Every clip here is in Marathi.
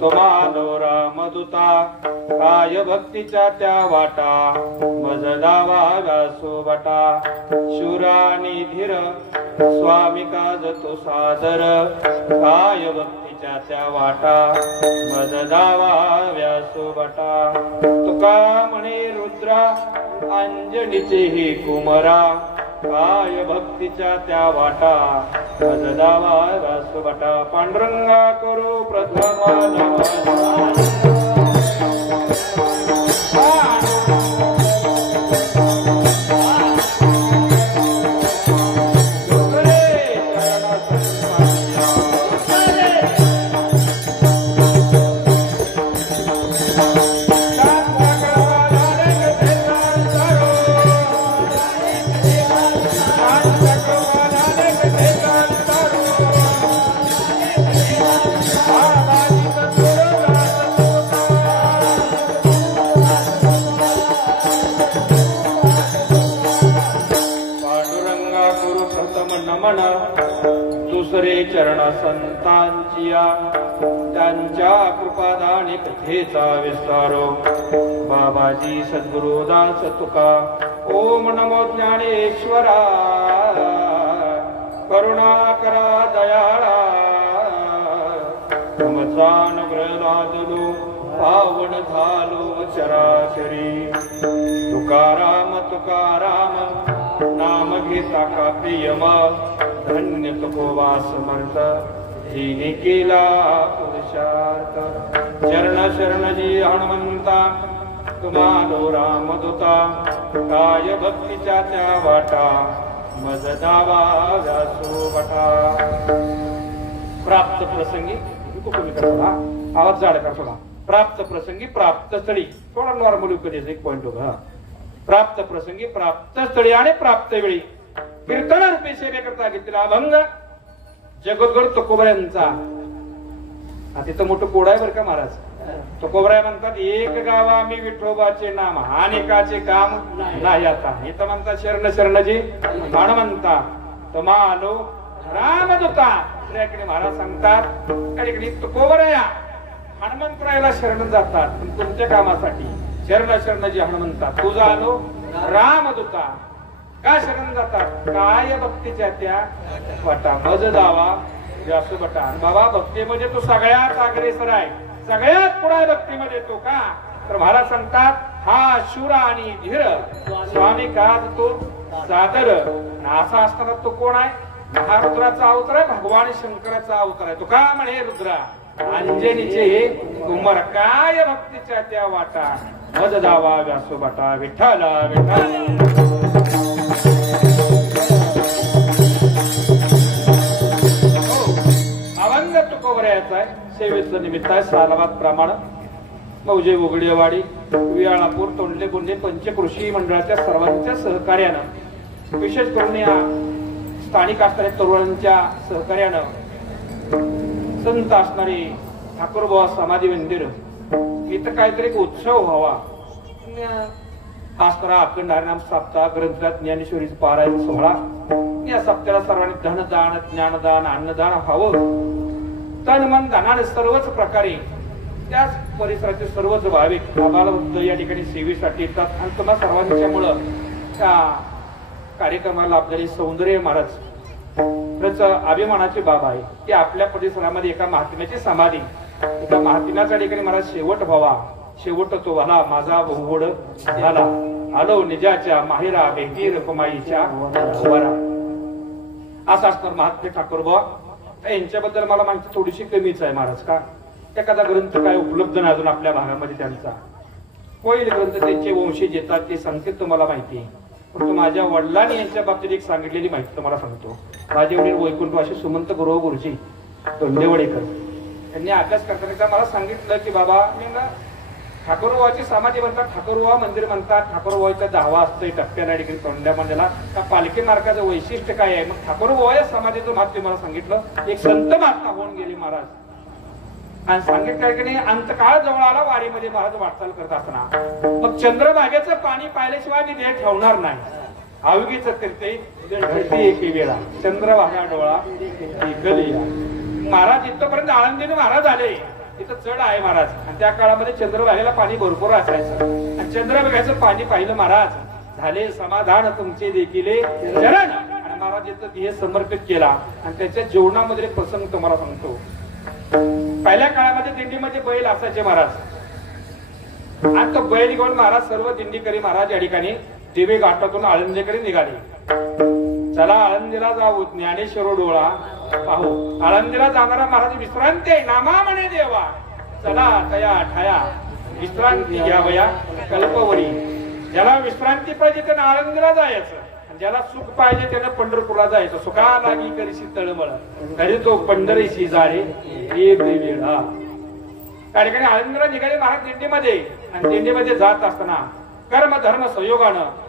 तुम्हालो रामदूता काय भक्तीच्या त्या वाटा मज दावा व्यासो बटा शुरानी धीर स्वामी काज तो सादर काय भक्तीच्या त्या वाटा मज दावा व्यासो बटा तुका म्हणे रुद्रा अंजनीचे ही कुमरा काय भक्तीच्या त्या वाटा मज दावा व्यासो बटा पांडुरंगा करू प्रथम चरण संतांचिया त्यांच्या कृपादानी कथेचा विस्तारो बाबाजी सद्गुरुदास तुका ओम नमो ज्ञानेश्वरा करुणा करा दयाळा तुमचा नम्रदादलो पावन झालो चराचरी तुकाराम तुकाराम नाम घेता का प्रियम धन्य तुकोबा समर्थ जिने केला पुरुषार्थ चरण शरणजी हनुमंता तुम्हालो रामदूता काय भक्तीच्या त्या वाटा मज दावा व्यासो बटा प्राप्त प्रसंगी आवाज जाड कर थोडा प्राप्त प्रसंगी प्राप्त स्थळी थोडा नॉर्मल कधीच एक पॉइंट होगा प्राप्त प्रसंगी प्राप्त स्थळी आणि प्राप्त वेळी कीर्तन रूपी सेवेकरता घेतलेला अभंग जगद्गुरु तुकोबऱ्यांचा तिथं मोठं कोड आहे बरं का महाराज तुकोबराय म्हणतात एक गावा आम्ही विठोबाचे नाम अनेकाचे काम नाही आता इथं म्हणतात शरण शरणजी हनुमंता तुम्हालो रामदूता महाराज सांगतात कधी तुकोबराया हनुमंतरायाला शरण जातात पण कोणत्या कामासाठी शरण शरणजी हनुमंता तुझा आलो रामदूता का शरण जातात काय भक्तीच्या त्या वाटा मज दावा व्यास बटा बाबा भक्तीमध्ये तो सगळ्यात अग्रेसर आहे सगळ्यात पुढे भक्तीमध्ये तो का तर महाराज सांगतात हा शूर आणि धीर स्वामी काज तो सादर असा असताना तो कोण आहे महारुद्राचा अवतार आहे भगवान शंकराचा अवतार आहे तो का म्हणे रुद्रा अंजनीचे हे कुमार काय भक्तीच्या त्या वाटा मज दावा व्यासो बटा विठ्ठला विठ्ठल सेवेचं निमित्त आहे सालाबाद प्रमाण मौजे उघडेवाडी वियाळापूर तोंडले बोंडे पंचकृषी मंडळाच्या सर्वांच्या सहकार्यानं विशेष करून या स्थानिक असणाऱ्या तरुणांच्या सहकार्यानं संत असणारी ठाकूरबुवा समाधी मंदिर इथं काहीतरी उत्सव व्हावा असणारा अखंड हरिनाम सप्ताह ग्रंथात ज्ञानेश्वरीचं पारायण सोहळा या सप्त्याला सर्वांनी धनदान ज्ञानदान अन्नदान व्हावं तन मन धनाने सर्वच प्रकारे त्याच परिसराचे सर्वच भाविक आम्हाला या ठिकाणी सेवेसाठी येतात आणि तुम्हा सर्वांच्या मुळे त्या कार्यक्रमाला आपल्याला सौंदर्य महाराज त्याचं अभिमानाची बाब आहे की आपल्या परिसरामध्ये एका महात्म्याची समाधी एका महात्म्याच्या ठिकाणी मला शेवट व्हावा शेवट तो व्हाला माझा भोवड झाला आलो निजाच्या माहिरा भेटी रकुमाईच्या वरा असा असणार महात्मे ठाकूरबुवा यांच्याबद्दल मला माहिती थोडीशी कमीच आहे महाराज का एखादा ग्रंथ काय उपलब्ध नाही अजून आपल्या भागामध्ये त्यांचा होईल ग्रंथ त्यांचे वंशज येतात ते सांगतील तुम्हाला माहिती परंतु माझ्या वडिलांनी यांच्या बाबतीत एक सांगितलेली माहिती तुम्हाला सांगतो माझे वडील वैकुंठवासी सुमंत गुरु गुरुजी तोंडेवडेकर त्यांनी अभ्यास करताना मला सांगितलं की बाबा ठाकूरबुवाची समाधी म्हणतात ठाकूरबुवा मंदिर म्हणतात ठाकूरबुवाचा 10वा असतोय टप्प्याला डिग्री तोंड्या मंदिराला त्या पालखी मार्गाचं वैशिष्ट्य काय आहे मग ठाकूरबुवा या समाधीचं महत्व मला सांगितलं एक संत महात्मा होऊन गेले महाराज आणि सांगितलं की नाही अंतकाळ जवळ आला वारीमध्ये महाराज वाटचाल करत असताना मग चंद्रभागेचं पाणी पाहिल्याशिवाय मी देह ठेवणार नाही अवघीच करते एके वेळा चंद्रभागा डोळा गलिया महाराज इथपर्यंत आळंदीने महाराज आले, तिथं चढ आहे महाराज. आणि त्या काळामध्ये चंद्रभागेला पाणी भरपूर असायचं. आणि चंद्रभागेचं पाणी पाहिलं महाराज, झाले समाधान तुमचे देखील चरण. आणि महाराज इथं देह समर्पित केला. आणि त्याच्या जीवनामध्ये प्रसंग तुम्हाला सांगतो. पहिल्या काळामध्ये दिंडीमध्ये बैल असायचे महाराज. आणि तो बैल घेऊन महाराज सर्व दिंडीकरी महाराज या ठिकाणी दिवे घाटातून आळंदीकडे निघाले. चला आळंदीला जाऊ, ज्ञानेश्वर डोळा पाहू. आळंदीला जाणारा महाराज विश्रांती आहे, नामा म्हणे देवा. चला तया ठाया विश्रांती घ्यावया कल्पवरी. ज्याला विश्रांती पाहिजे त्यानं आळंदीला जायचं. ज्याला सुख पाहिजे त्यानं पंढरपूरला जायचं. सुखा लागी करीशी तळमळ तरी तो पंढरीशी जाळे एक वेळा. त्या ठिकाणी आळंदीला निघाले महाराज दिंडीमध्ये. आणि दिंडीमध्ये जात असताना कर्म धर्म संयोगानं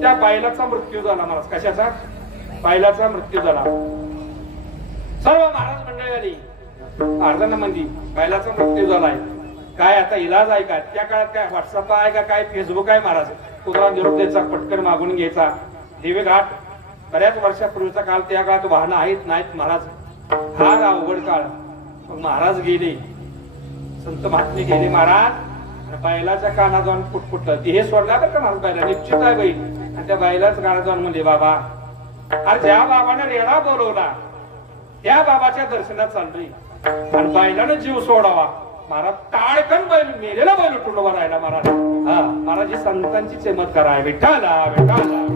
त्या बैलाचा मृत्यू झाला महाराज. कशाचा? बैलाचा मृत्यू झाला. सर्व महाराज मंडळी आली, अर्धांना मंदी बैलाचा मृत्यू झालाय. काय आता इलाज आहे का? त्या काळात काय व्हॉट्सअप आहे का, काय फेसबुक आहे महाराज? कुदरा निरोप द्यायचा, पटकन मागून घ्यायचा. दिवे घाट बऱ्याच वर्षापूर्वीचा काळ, त्या काळात वाहनं आहेत नाहीत महाराज. फार अवघड काळ. महाराज गेले, संत महात्मे गेले महाराज. बैलाच्या काना जाऊन पुटपुटलं. हे सोडला बरं का महाराज बैला, निश्चित आहे बैल. आणि त्या बैलाच काना जाऊन म्हणजे बाबा, अरे ज्या बाबाने रेडा बोलवला त्या बाबाच्या दर्शनात चाललोय. आणि बैलानं जीव सोडावा महाराज. टाळकन बैल मेलेला बैल उठून उभा राहिला महाराज. हा महाराज, ही संतांची चमत्कार आहे. विठाला विठाला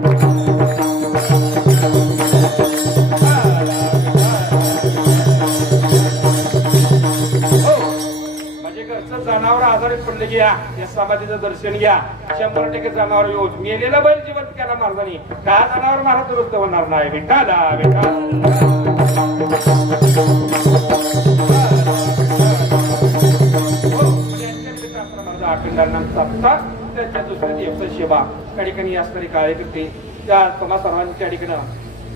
जनावर आजारी पडले घ्या, या समाधीचं दर्शन घ्या. 100% जनावर येऊन मेलेला बैल जिवंत केला महाराजांनी. का जनावर महाराज दुरुस्त होणार नाही. विठाला त्यांच्या दुसऱ्या दिवस सेवा त्या ठिकाणी असणारी कार्यकर्ते त्या तुम्हा सर्वांच्या ठिकाणी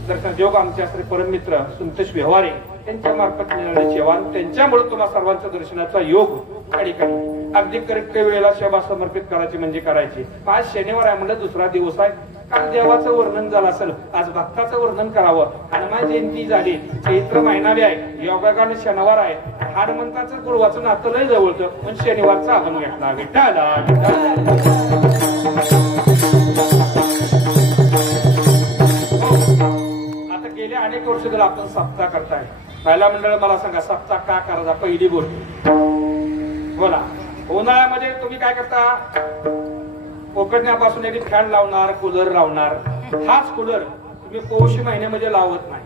दर्शन योग आमचे असणारे परममित्र संतोष व्यवहारे त्यांच्या मार्फत मिळणारी सेवा. त्यांच्यामुळे तुम्हा सर्वांच्या दर्शनाचा योग त्या ठिकाणी अगदी करेक्ट वेळेला सेवा समर्पित करायची म्हणजे करायची. आज शनिवार आहे म्हणलं, दुसरा दिवस आहे. काल देवाचं वर्णन झालं असेल, आज भक्ताचं वर्णन करावं. हनुमान जयंती झाली, चैत्र महिनावी आहे, योगाने शनिवार आहे. हनुमंताचं गुरुवाचं नातं लय जवळचं, पण शनिवारचा आपण घेतला. विठाला आता गेले अनेक वर्ष जर आपण सप्ताह करताय. महिला मंडळ मला सांगा, सप्ताह का करायचा? पहिली गोष्ट बोला. उन्हाळ्यामध्ये तुम्ही काय करता? उकडण्यापासून एक फॅन लावणार, कूलर लावणार. हाच कूलर तुम्ही पौष महिन्यामध्ये लावत नाही,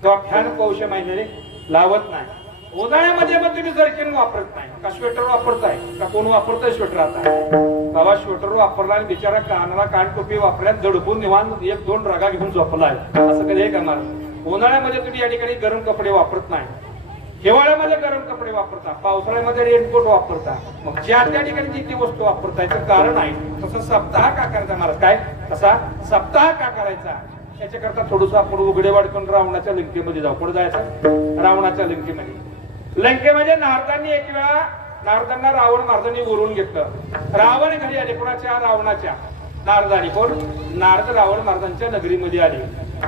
किंवा फॅन पौष महिन्याने लावत नाही. उन्हाळ्यामध्ये मग तुम्ही जर्किन वापरत नाही का? स्वेटर वापरताय का? कोण वापरतोय स्वेटर? आता बाबा स्वेटर वापरला आणि बिचारा कानाला कानटोपी वापरल्यात दडपून निवांत 1-2 रगा घेऊन झोपलाय. असं कधी करणार? उन्हाळ्यामध्ये तुम्ही या ठिकाणी गरम कपडे वापरत नाही, हिवाळ्यामध्ये गरम कपडे वापरता, पावसाळ्यामध्ये रेनकोट वापरता. मग ज्या त्या ठिकाणी जी वस्तू वापरता याचं कारण आहे. तसं सप्ताह का करायचा महाराज? काय तसा सप्ताह का करायचा? याच्याकरता थोडस आपण उघडेवाड करून रावणाच्या लंकेमध्ये जाऊ. पुढे जायचं रावणाच्या लंकेमध्ये. लंकेमध्ये नारदांनी एक वेळा नारदांना रावण महाराजांनी उरून घेतलं. रावण घरी आले. कोणाच्या? रावणाच्या. नारदानी. कोण? नारद रावण महाराजांच्या नगरीमध्ये आले.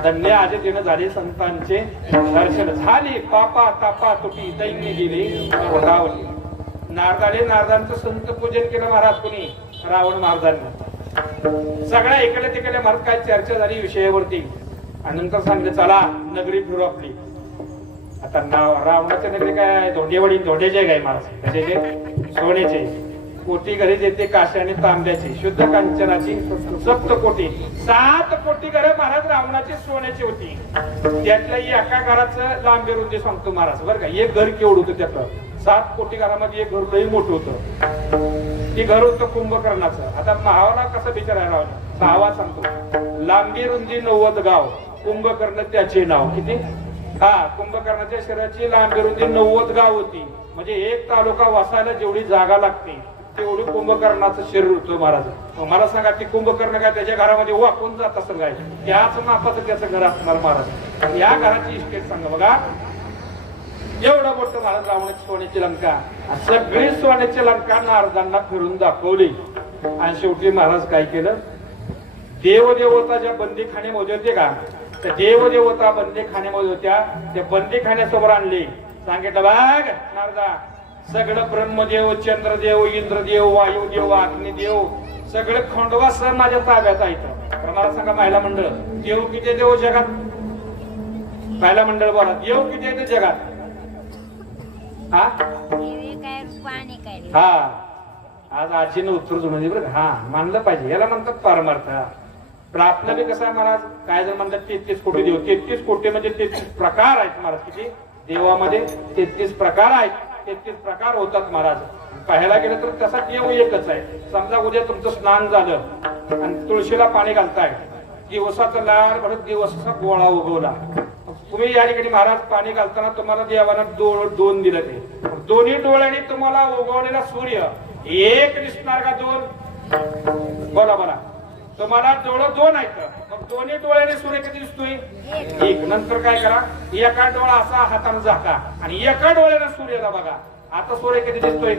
धन्य आजे दिन झाले संतांचे दर्शन झाले. पापा तापा तुटी दैन्य गेले ओढावली. नारदाने नारदांचं संत पूजन केलं महाराज. कोणी? रावण महाराजांनी. सगळ्या इकडे तिकडे महाराज काय चर्चा झाली विषयावरती. आणि नंतर सांगितलं चला नगरी फिरू आपली. आता रावणाच्या नगरी काय? धोंडेवाडी. धोंड्याचे काय महाराज? कशाचे? सोन्याचे. कोटी घरे येते काश्या आणि तांब्याची, शुद्ध कांचनाची 7 कोटी. 7 कोटी घरे महाराज रावणाची सोन्याची होती. त्यातल्या एका घराचं लांबी रुंदी सांगतो महाराज बरं का. एक घर केवढं होतं त्यातलं? 7 कोटी घरामध्ये एक घर लई मोठं होतं. ते घर होतं कुंभकर्णाचं. आता महावाला कसं बिचारायला लावलं? भावा सांगतो. लांबी रुंदी 90 गाव, कुंभकर्ण त्याचे नाव. किती? हा, कुंभकर्णाच्या शरीराची लांबी रुंदी 90 गाव होती. म्हणजे एक तालुका वसायला जेवढी जागा लागते तेवढी कुंभकर्णाचं शरीर होतं महाराज. मला सांगा ती कुंभकर्ण काय त्याच्या घरामध्ये वाकून जात असं काय? त्याच मापाचं त्याचं घर असणार महाराज. या घराची इस्टेट सांगा बघा. एवढं मोठं महाराज रावणाची सोन्याची लंका. सगळी सोन्याची लंका नारदांना फिरून दाखवली. आणि शेवटी महाराज काय केलं? देवदेवता ज्या बंदीखाने होते का तर देव देवता बंदीखान्यामध्ये होत्या, त्या बंदीखान्यासमोर आणले. सांगितलं बघ नारदा, सगळं ब्रह्मदेव, चंद्रदेव, इंद्रदेव, वायुदेव, अग्निदेव सगळे खंडोबा सर माझ्या ताब्यात आहेत. तर मला सांगा महिला मंडळ, देव किती देव जगात? महिला मंडळ बोला, देव किती येते जगात? हा आज आजीने उत्तर जुळवली बरं. हा मानलं पाहिजे, याला म्हणतात परमार्थ. पण आपलं बी कसं आहे महाराज, काय जण म्हणतात 33 कोटी देव. 33 कोटी म्हणजे 33 प्रकार आहेत महाराज. किती देवामध्ये 33 प्रकार आहेत. 33 प्रकार होतात महाराज. पाहायला गेलं तर तसा देव एकच आहे. समजा उद्या तुमचं स्नान झालं आणि तुळशीला पाणी घालताय, दिवसाचा लाल भरत दिवसाचा गोळा उगवला. तुम्ही या ठिकाणी महाराज पाणी घालताना तुम्हाला देवानं दोन दिलं. ते दोन्ही डोळ्यांनी तुम्हाला उगवलेला सूर्य एक दिसणार का दोन? बोला बोला. तुम्हाला डोळं दोन आहेत, मग दोन्ही डोळ्याने सूर्य किती दिसतोय? एक. नंतर काय करा, एका डोळा असा हाताने झाका आणि एका डोळ्याने सूर्याला बघा. आता सूर्य किती दिसतोय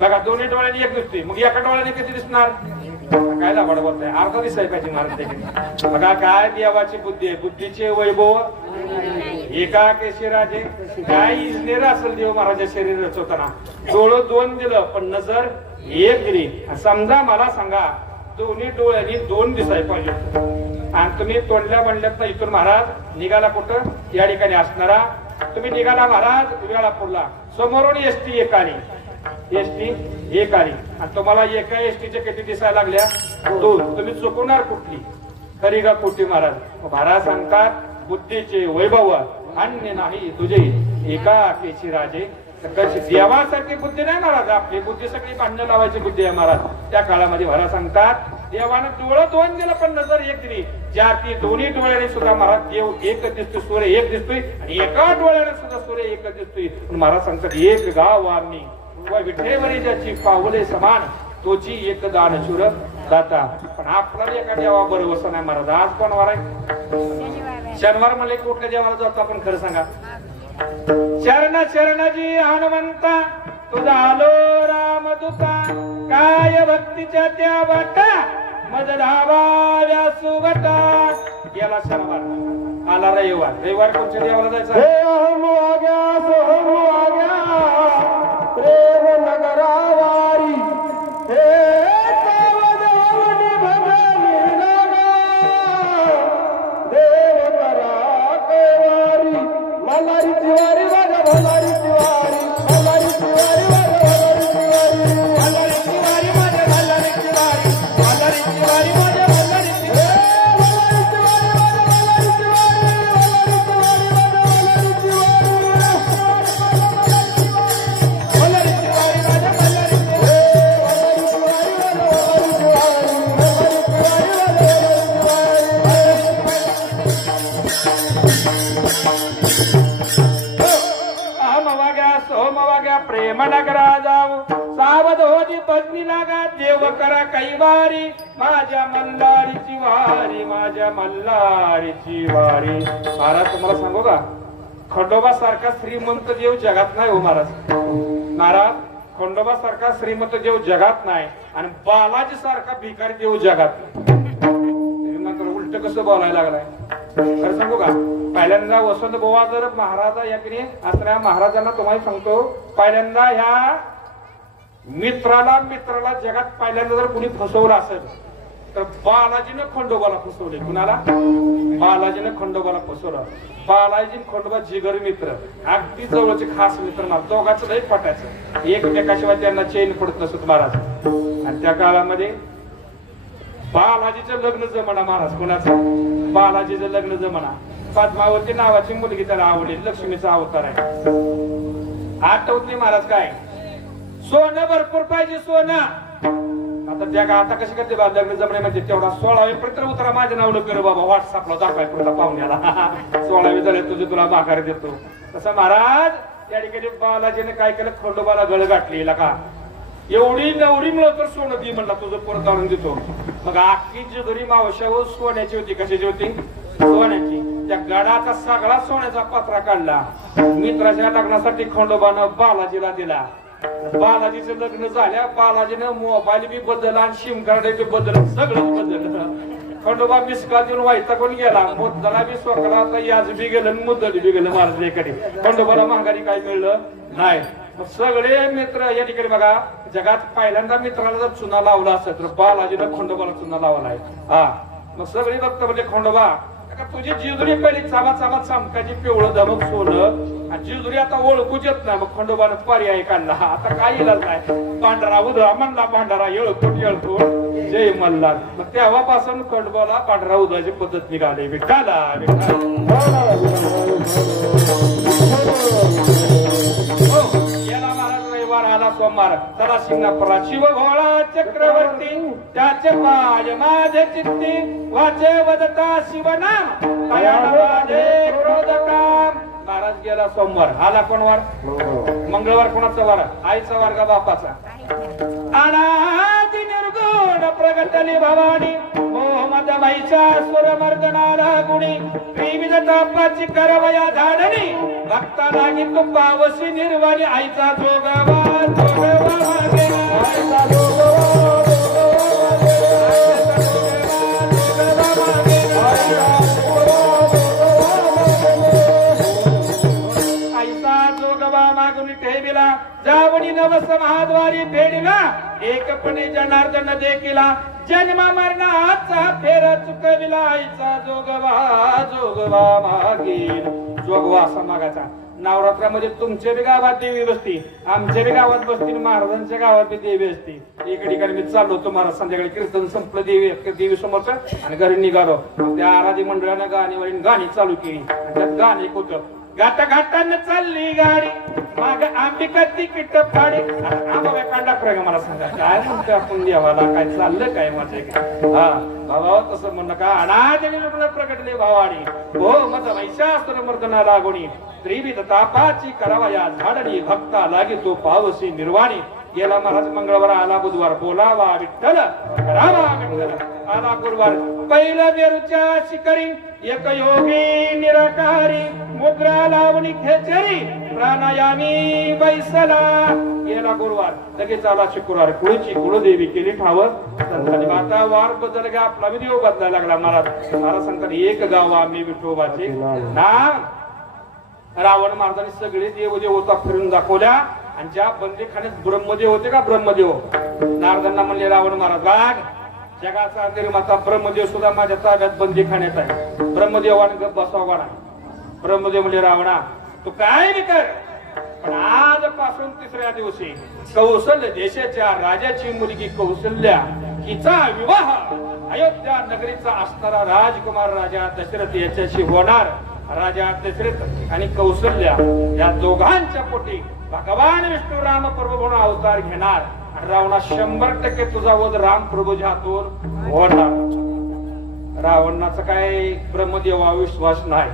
बघा, दोन्ही डोळ्यांनी एक दिसतोय. मग एका डोळ्याने किती दिसणार? काय दाबड बोलताय, अर्धा दिसाय पाहिजे महाराज. बघा काय देवाची बुद्धी आहे. बुद्धीचे वैभव एका केशी राजे. काय इजनेर असेल देव महाराजा शरीर रचवताना. डोळं दोन दिलं पण नजर एक दिली. समजा मला सांगा, दोन्ही डोळ्यांनी दोन दिसाय पाहिजे आणि तुम्ही तोंडल्या बनल्यात इथून महाराज निघाला कुठं? या ठिकाणी असणारा तुम्ही निघाला महाराज वेळापूरला. समोरून एसटी एक आली, एसटी एक आली आणि तुम्हाला एका एसटीच्या किती दिसायला लागल्या? दोन. तुम्ही चुकवणार कुठली? खरी का खोटी महाराज? महाराज सांगतात बुद्धीचे वैभव अन्य नाही तुझे एका केशी राजे. कशी देवासारखी बुद्धी नाही महाराज. आपली बुद्धी सगळी भांडणं लावायची बुद्धी आहे महाराज. त्या काळामध्ये महाराज सांगतात देवानं डोळं दोन दिलं पण नजर एक दिली. ज्या ती दोन्ही डोळ्याने सुद्धा महाराज देव एकच दिसतोय, सूर्य एक दिसतोय आणि एका डोळ्याने सुद्धा सूर्य एकच दिसतोय. महाराज सांगतात एक गाव आम्ही विठेवरी ज्याची पावले समान तोची एक दानशूर दाता. पण आपला एका देवा बरोबर नाही महाराज. आज कोण वार आहे? शनिवार म्हणले कुठल्या देवाला जातो आपण? खरं सांगा. शरण शरणजी हनुमंता तुझा आलो रामदूता. काय भक्तीच्या त्या वाटा मज धावा सुगटा. गेला शनिवार, आला रविवार. रविवार कोणत्या देवाला जायचं? प्रेम नगरावारी हे मल्हारी तिवारी माझ्या मल्हारी तिवारी, मल्हारी तिवारी माझ्या मल्हारी तिवारी, मल्हारी तिवारी माझ्या मल्हारी तिवारी, मल्हारी तिवारी माझ्या मल्हारी प्रेम नगरा जाऊ सावध होती पत्नी लागा. देव करा कैवारी माझ्या मल्हारीची वारी, माझ्या मल्हारीची वारी. महाराज तुम्हाला सांगू का, खंडोबा सारखा श्रीमंत देव जगात नाही हो महाराज. महाराज खंडोबा सारखा श्रीमंत देव जगात नाही आणि बालाजी सारखा भिकारी देव जगात नाही. उलट कसं बोलायला लागलाय खरं सांगू का. पहिल्यांदा वसंत बुवा जर महाराजा याकडे असणाऱ्या महाराजांना तुम्हाला सांगतो, पहिल्यांदा ह्या मित्राला जगात पहिल्यांदा जर कुणी फसवलं असेल तर बालाजीनं खंडोबाला फसवले. कुणाला? बालाजीनं खंडोबाला फसवलं. बालाजी खंडोबा जिगर मित्र, अगदी जवळचे खास मित्र महाराज. दोघांचं लई पटायचं. एकमेकाशिवाय त्यांना चैन पडत नसत महाराज. आणि त्या काळामध्ये बालाजीचं लग्न जमना महाराज. कोणाचं? बालाजीचं लग्न जमना. पद्मावती नावाची मुलगी त्याला आवडली. लक्ष्मीचा अवतार आहे. आठवत नाही महाराज काय? सोनं भरपूर पाहिजे सोनं. आता त्या आता कशी करते बा लग्न जमणे म्हणजे तेवढा 16वे पत्र उतरा माझ्या नावनं कर बाबा. व्हॉट्सअपला दाखवाय पुढला पाहुण्याला 16वे झाले तुझे तुला माघार देतो. तसं महाराज त्या ठिकाणी बालाजीने काय केलं, खंडोबाला गळ गाठली. का एवढी नवरी मिळत तर सोनं दी म्हणला, तुझं परत आणून देतो. मग आखी जगरी मावशावर सोन्याची होती. कशाची होती? सोन्याची. त्या गडाचा सगळा सोन्याचा पत्रा काढला. मित्राच्या लग्नासाठी खंडोबानं बालाजीला दिला. बालाजीचं लग्न झाल्या बालाजीनं मोबाईल बी बदलला आणि सिम कार्ड बदललं, सगळं बदललं. खंडोबा मिसकाल देऊन व्हायचा कोण गेला मुद्दाला बी स्वकला आता याज बी गेलं मुद्दली बी गेलं महाराजांकडे खंडोबाला महागारी काय मिळलं नाही. सगळे मित्र या ठिकाणी बघा जगात पहिल्यांदा मित्राला जर चुना लावला असेल तर बालाजीनं खंडोबाला चुना लावला आहे. हा मग सगळे बघत म्हणजे खंडोबा तुझी जिजुरी पहिली चामा चामा चमकाची पिवळं धमक सोनं आणि जिजुरी आता ओळखूच येत नाही. मग खंडोबानं पर्याय काढला आता काय इलाज नाही पांढरा उधळा म्हणला पांढरा येळकोट येळकोट जय मल्हार. मग तेव्हापासून खंडोबाला पांढरा उधळाची पद्धत निघाली. विठाला आला सोमवार चला शिंगणापुरात शिव भोळा चक्रवर्ती त्याचे पाय माझे चित्ती वाचे वदता शिवनाम माझे क्रोध काम. महाराज गेला सोमवार आला कोण वार मंगळवार कोणाचा वार आईचा वार का बापाचा. अनादि निर्गुण प्रगटली भवानी मोहमद महिषासुर मर्दनाला गुणी विविध तापाची करवया धाडणी भक्ता लागी तुपावशी निर्वाणी आईचा जोगवा जोगवा मागे आईचा जोगवा मागून ठेविला जावणी नवस महाद्वारी फेडिला एकपणे जनार्दन देखिला जन्म मरणाचा फेरा चुकविला आईचा जोगवा जोगवा मागील. जोगवा असा मागाचा. नवरात्रामध्ये तुमच्या बी गावात देवी बसती आमच्या बी गावात बसती महाराजांच्या गावात बी देवी असती. एका ठिकाणी मी चाललो होतो महाराज संध्याकाळी कीर्तन संपलं देवी समोरच आणि घरी निघालो. त्या आराधी मंडळानं गाणी चालू केली आणि त्यात गाणं एक होतं घाटा घाटानं चालली गाडी माग अंबिका तिकीट फाडी. आंबा कंडक्टर आहे मला सांगा काय म्हणतो आपण देवाला काय चाललं काय माझे. हा बाबा तसं म्हणणं का अनादि निर्गुण प्रगटले भावानी हो मज महिषासुर मर्दना लागोणी त्रिविध तापाची करावया झाडणी भक्ता लागे तो पावसी निर्वाणी. गेला महाराज मंगळवार आला बुधवार बोलावा विठ्ठल रामा विठ्ठल आला गुरुवार पहिला बेरूच्या शिकरी एक योगी निराकारी मुद्रा लावणी खेचरी प्राणायामी बैसला. गेला गुरुवार लगेच आला शुक्रवार कुळची कुळदेवी केली ठावर संतांनी आता वार बदल गा आपला बी देव बदलायला लागला. महाराज सांगतात एक गाव आम्ही विठोबाचे ना. रावण महाराजांनी सगळे देव देवता फिरून दाखवल्या आणि ज्या बंदीखान्यात ब्रह्मदेव होते का ब्रह्मदेव नारदांना म्हणले रावण महाराज बाग जगाचा निर्माता ब्रह्मदेव सुद्धा माझ्या ताब्यात बंदीखान्यात आहे. ब्रह्मदेवाने गप बसावा. ब्रह्मदेव म्हणले रावणा तू काय बी कर पण आजपासून तिसऱ्या दिवशी कौशल्य देशाच्या राजाची मुलगी कौशल्या हिचा विवाह अयोध्या नगरीचा असणारा राजकुमार राजा दशरथ याच्याशी होणार. राजा दशरथ आणि कौशल्या या दोघांच्या पोटी भगवान विष्णू राम प्रभू म्हणून अवतार घेणार. रावणा 100% तुझा वध राम प्रभूच्या हातून होणार. रावणाचा काय ब्रह्मदेवावर विश्वास नाही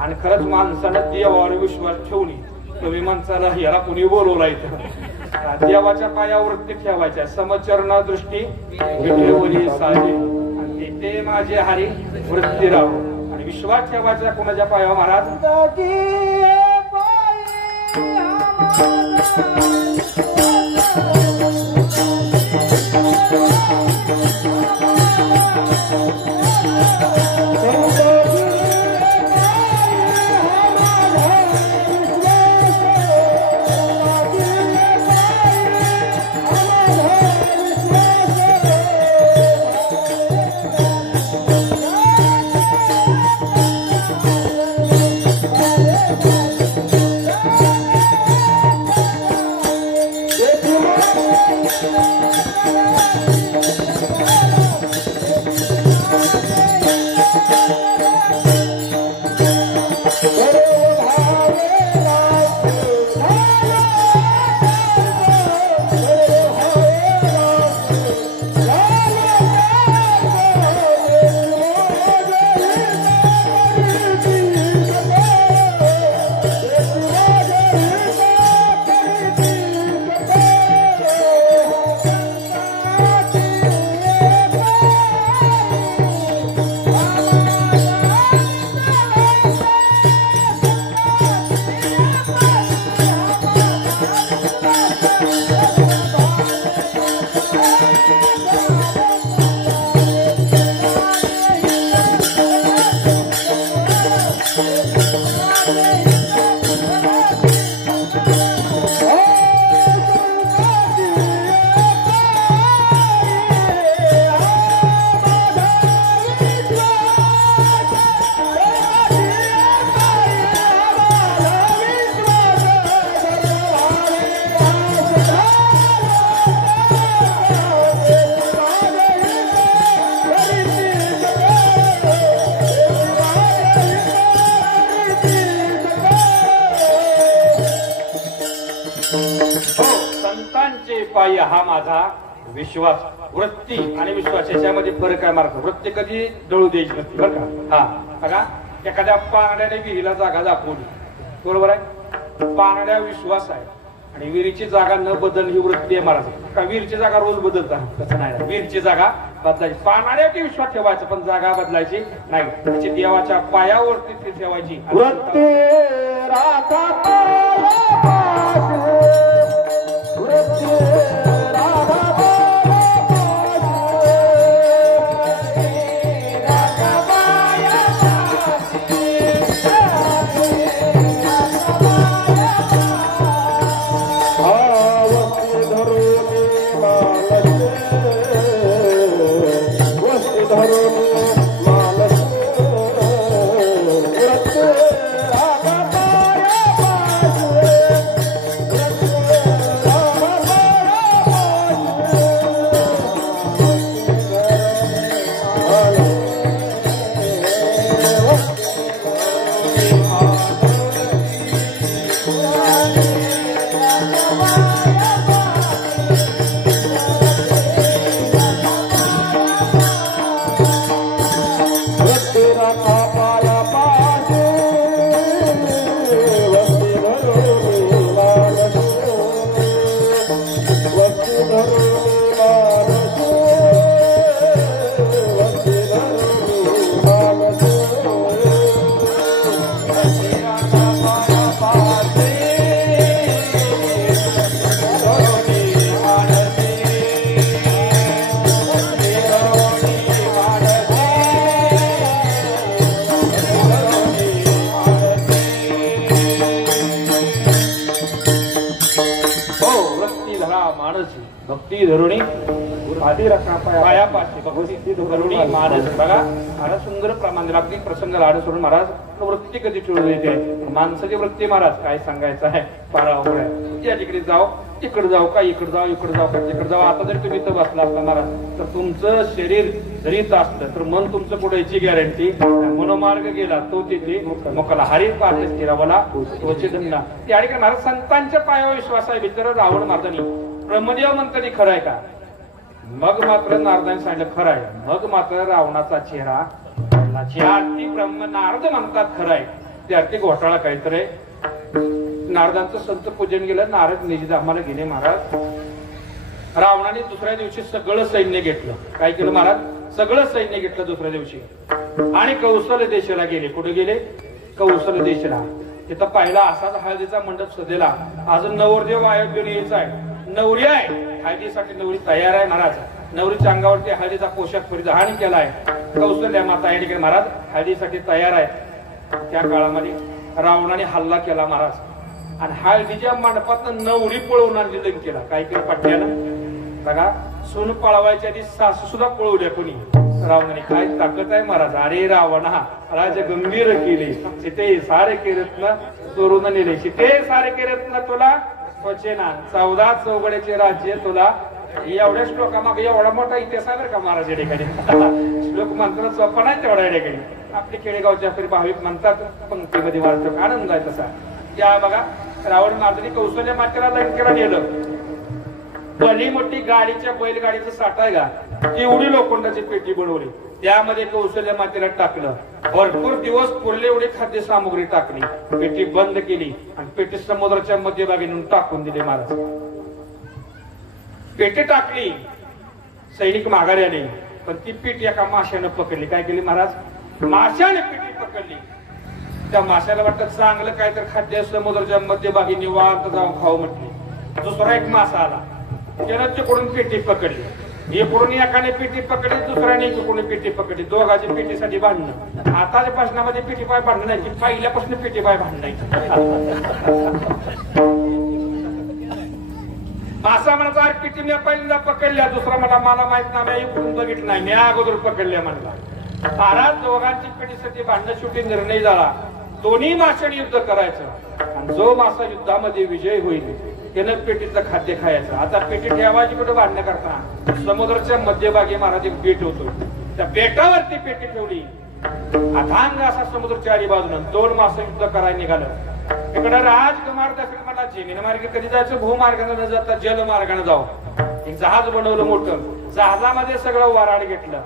आणि खरंच माणसानं देवावर विश्वास ठेवणी तुम्ही माणसाला याला कुणी बोलवला इथं देवाच्या पायावरती ठेवायच्या समचरण दृष्टी विठेवरी साजे आणि ते माझे हरी वृत्ती राव आणि विश्वास ठेवायचा कोणाच्या पायावर महाराज पायी हा माझा विश्वास. वृत्ती आणि विश्वास याच्यामध्ये फरक आहे मार्ग. वृत्ती कधी डळू द्यायची नसते बरं का. हा बघा, एखाद्या पानड्याने विहिरीला जागा दाखवली, बरोबर आहे, पानड्या विश्वास आहे आणि विहिरीची जागा न बदल ही वृत्ती आहे महाराज. का विहिरीची जागा रोज बदलतात तसं नाही, विहिरीची जागा बदलायची. पानड्यावरती विश्वास ठेवायचा पण जागा बदलायची नाही. त्याची देवाच्या पायावरती ती ठेवायची. वृत्ती राखा भक्ती धरुणी आधी रखा पायापाशी भक्ती धरुणी मानस. बघा महाराज सुंदर प्रमाण अगदी प्रसंग लाड सोडून महाराज वृत्ती कधी चिडून येते. माणसाची वृत्ती महाराज काय सांगायचं आहे, पारावर आहे. या तिकडे जाऊ, तिकडे जाऊ का, इकडे जाऊ, इकडे जाऊ का, तिकडे जाऊ. आता जर तुम्ही इथं बसला असता महाराज तर तुमचं शरीर जरीच असलं तर मन तुमचं पुढे याची गॅरंटी. मनोमार्ग गेला तो तिथे मोकाला हरी पाहतेच केला मला त्वचे दंडा. त्या ठिकाणी महाराज संतांच्या पायावर विश्वास आहे. विचार रावण मार्दनी ब्रह्मदेव म्हणतानी खरं आहे का. मग मात्र नारदाने सांगितलं खरं आहे. मग मात्र रावणाचा चेहरा आरती ब्रह्म नारद म्हणतात खरं आहे. ते आरती घोटाळा काहीतरी. नारदांचं संत पूजन गेलं. नारद निजधामाला गेले महाराज. रावणाने दुसऱ्या दिवशी सगळं सैन्य घेतलं. काय केलं महाराज, सगळं सैन्य घेतलं दुसऱ्या दिवशी आणि कौशल्य देशाला गेले. कुठे गेले, कौशल्य देशाला. तिथं पाहिला असाच हळदीचा मंडप सजलेला. अजून नवरदेव आयोग घेऊन यायचा आहे. नवरी आहे, हळदीसाठी नवरी तयार आहे महाराज. नवरीच्या अंगावरती हळदीचा पोशाख परिधान केलाय. कौशल्य माता या ठिकाणी महाराज हळदीसाठी तयार आहे. त्या काळामध्ये रावणाने हल्ला केला महाराज आणि हळदीच्या मंडपात नवरी पळवून आणली लंकेला. काय केलं पट्ट्यानं बघा. सून पळवायच्या आधी सासू सुद्धा पळवल्या कोणी. रावणाने काय ताकद आहे महाराज. अरे रावणा राज गंभीर केले, सीते सारे रत्न चोरून नेले. सीते सारे रत्न तुला ना 14 चौघड्याचे राज्य तुला. एवढ्या श्लोकामागे एवढा मोठा इतिहास आहे का महाराज या ठिकाणी. श्लोक मंत्र सोपा नाही तेवढा या ठिकाणी. आपले खेडेगावच्या भाविक म्हणतात पंक्तीमध्ये वाचतो आनंद आहे तसा. या बघा रावण मार्दनी कौशल्य मातेला लंकेला नेलं. भली मोठी गाडीच्या बैलगाडीचं साठा आहे का एवढी लोखंडाची पेटी बनवली. त्यामध्ये कौशल्य मातेला टाकलं. भरपूर दिवस पुरले एवढी खाद्य सामुग्री टाकली. पेटी बंद केली आणि पेटी समुद्राच्या मध्यभागी नेऊन टाकून दिली महाराज. पेटी टाकली, सैनिक माघारी आले पण ती पेटी एका माशाने पकडली. काय केली महाराज, माशाने पेटी पकडली. त्या माशाला वाटत चांगलं काय तर खाद्य समुद्राच्या मध्यभागी निवांत जाऊन खाऊ म्हटली. दुसरा एक मासा आला, त्यानं तिकडून पेटी पकडली. इकडून एकाने पेटी पकडली, दुसऱ्याने इकडून पेटी पकडली. दोघांची पेटीसाठी भांडणं. आताच्या प्रश्नामध्ये पेटी पाय भांडण नाही, पहिल्यापासून पेटी पाय भांडण. मासा म्हणाचा अरे किती मी पहिल्यांदा पकडल्या, दुसरा मला माहित नाही, इकडून बघितलं नाही, मी अगोदर पकडल्या म्हणला. महाराज दोघांची पेटीसाठी भांडण शेवटी निर्णय झाला, दोन्ही माशांनी युद्ध करायचं आणि जो मासा युद्धामध्ये विजय होईल त्यानं पेटीतलं खाद्य खायचं. आता पेटी ठेवायची कुठे भांडणं करताना समुद्राच्या मध्यभागी महाराज एक बेट होतो, त्या बेटावरती पेटी ठेवली. अथांग असा समुद्र चारी बाजून दोन मास युद्ध करायला निघालं. इकडे राजकुमार दशरथ मला जमीन मार्गे कधी जायचं, भूमार्गाने न जाता जलमार्गाने जाऊ. एक जहाज बनवलं मोठं, जहाजामध्ये सगळं वराड घेतलं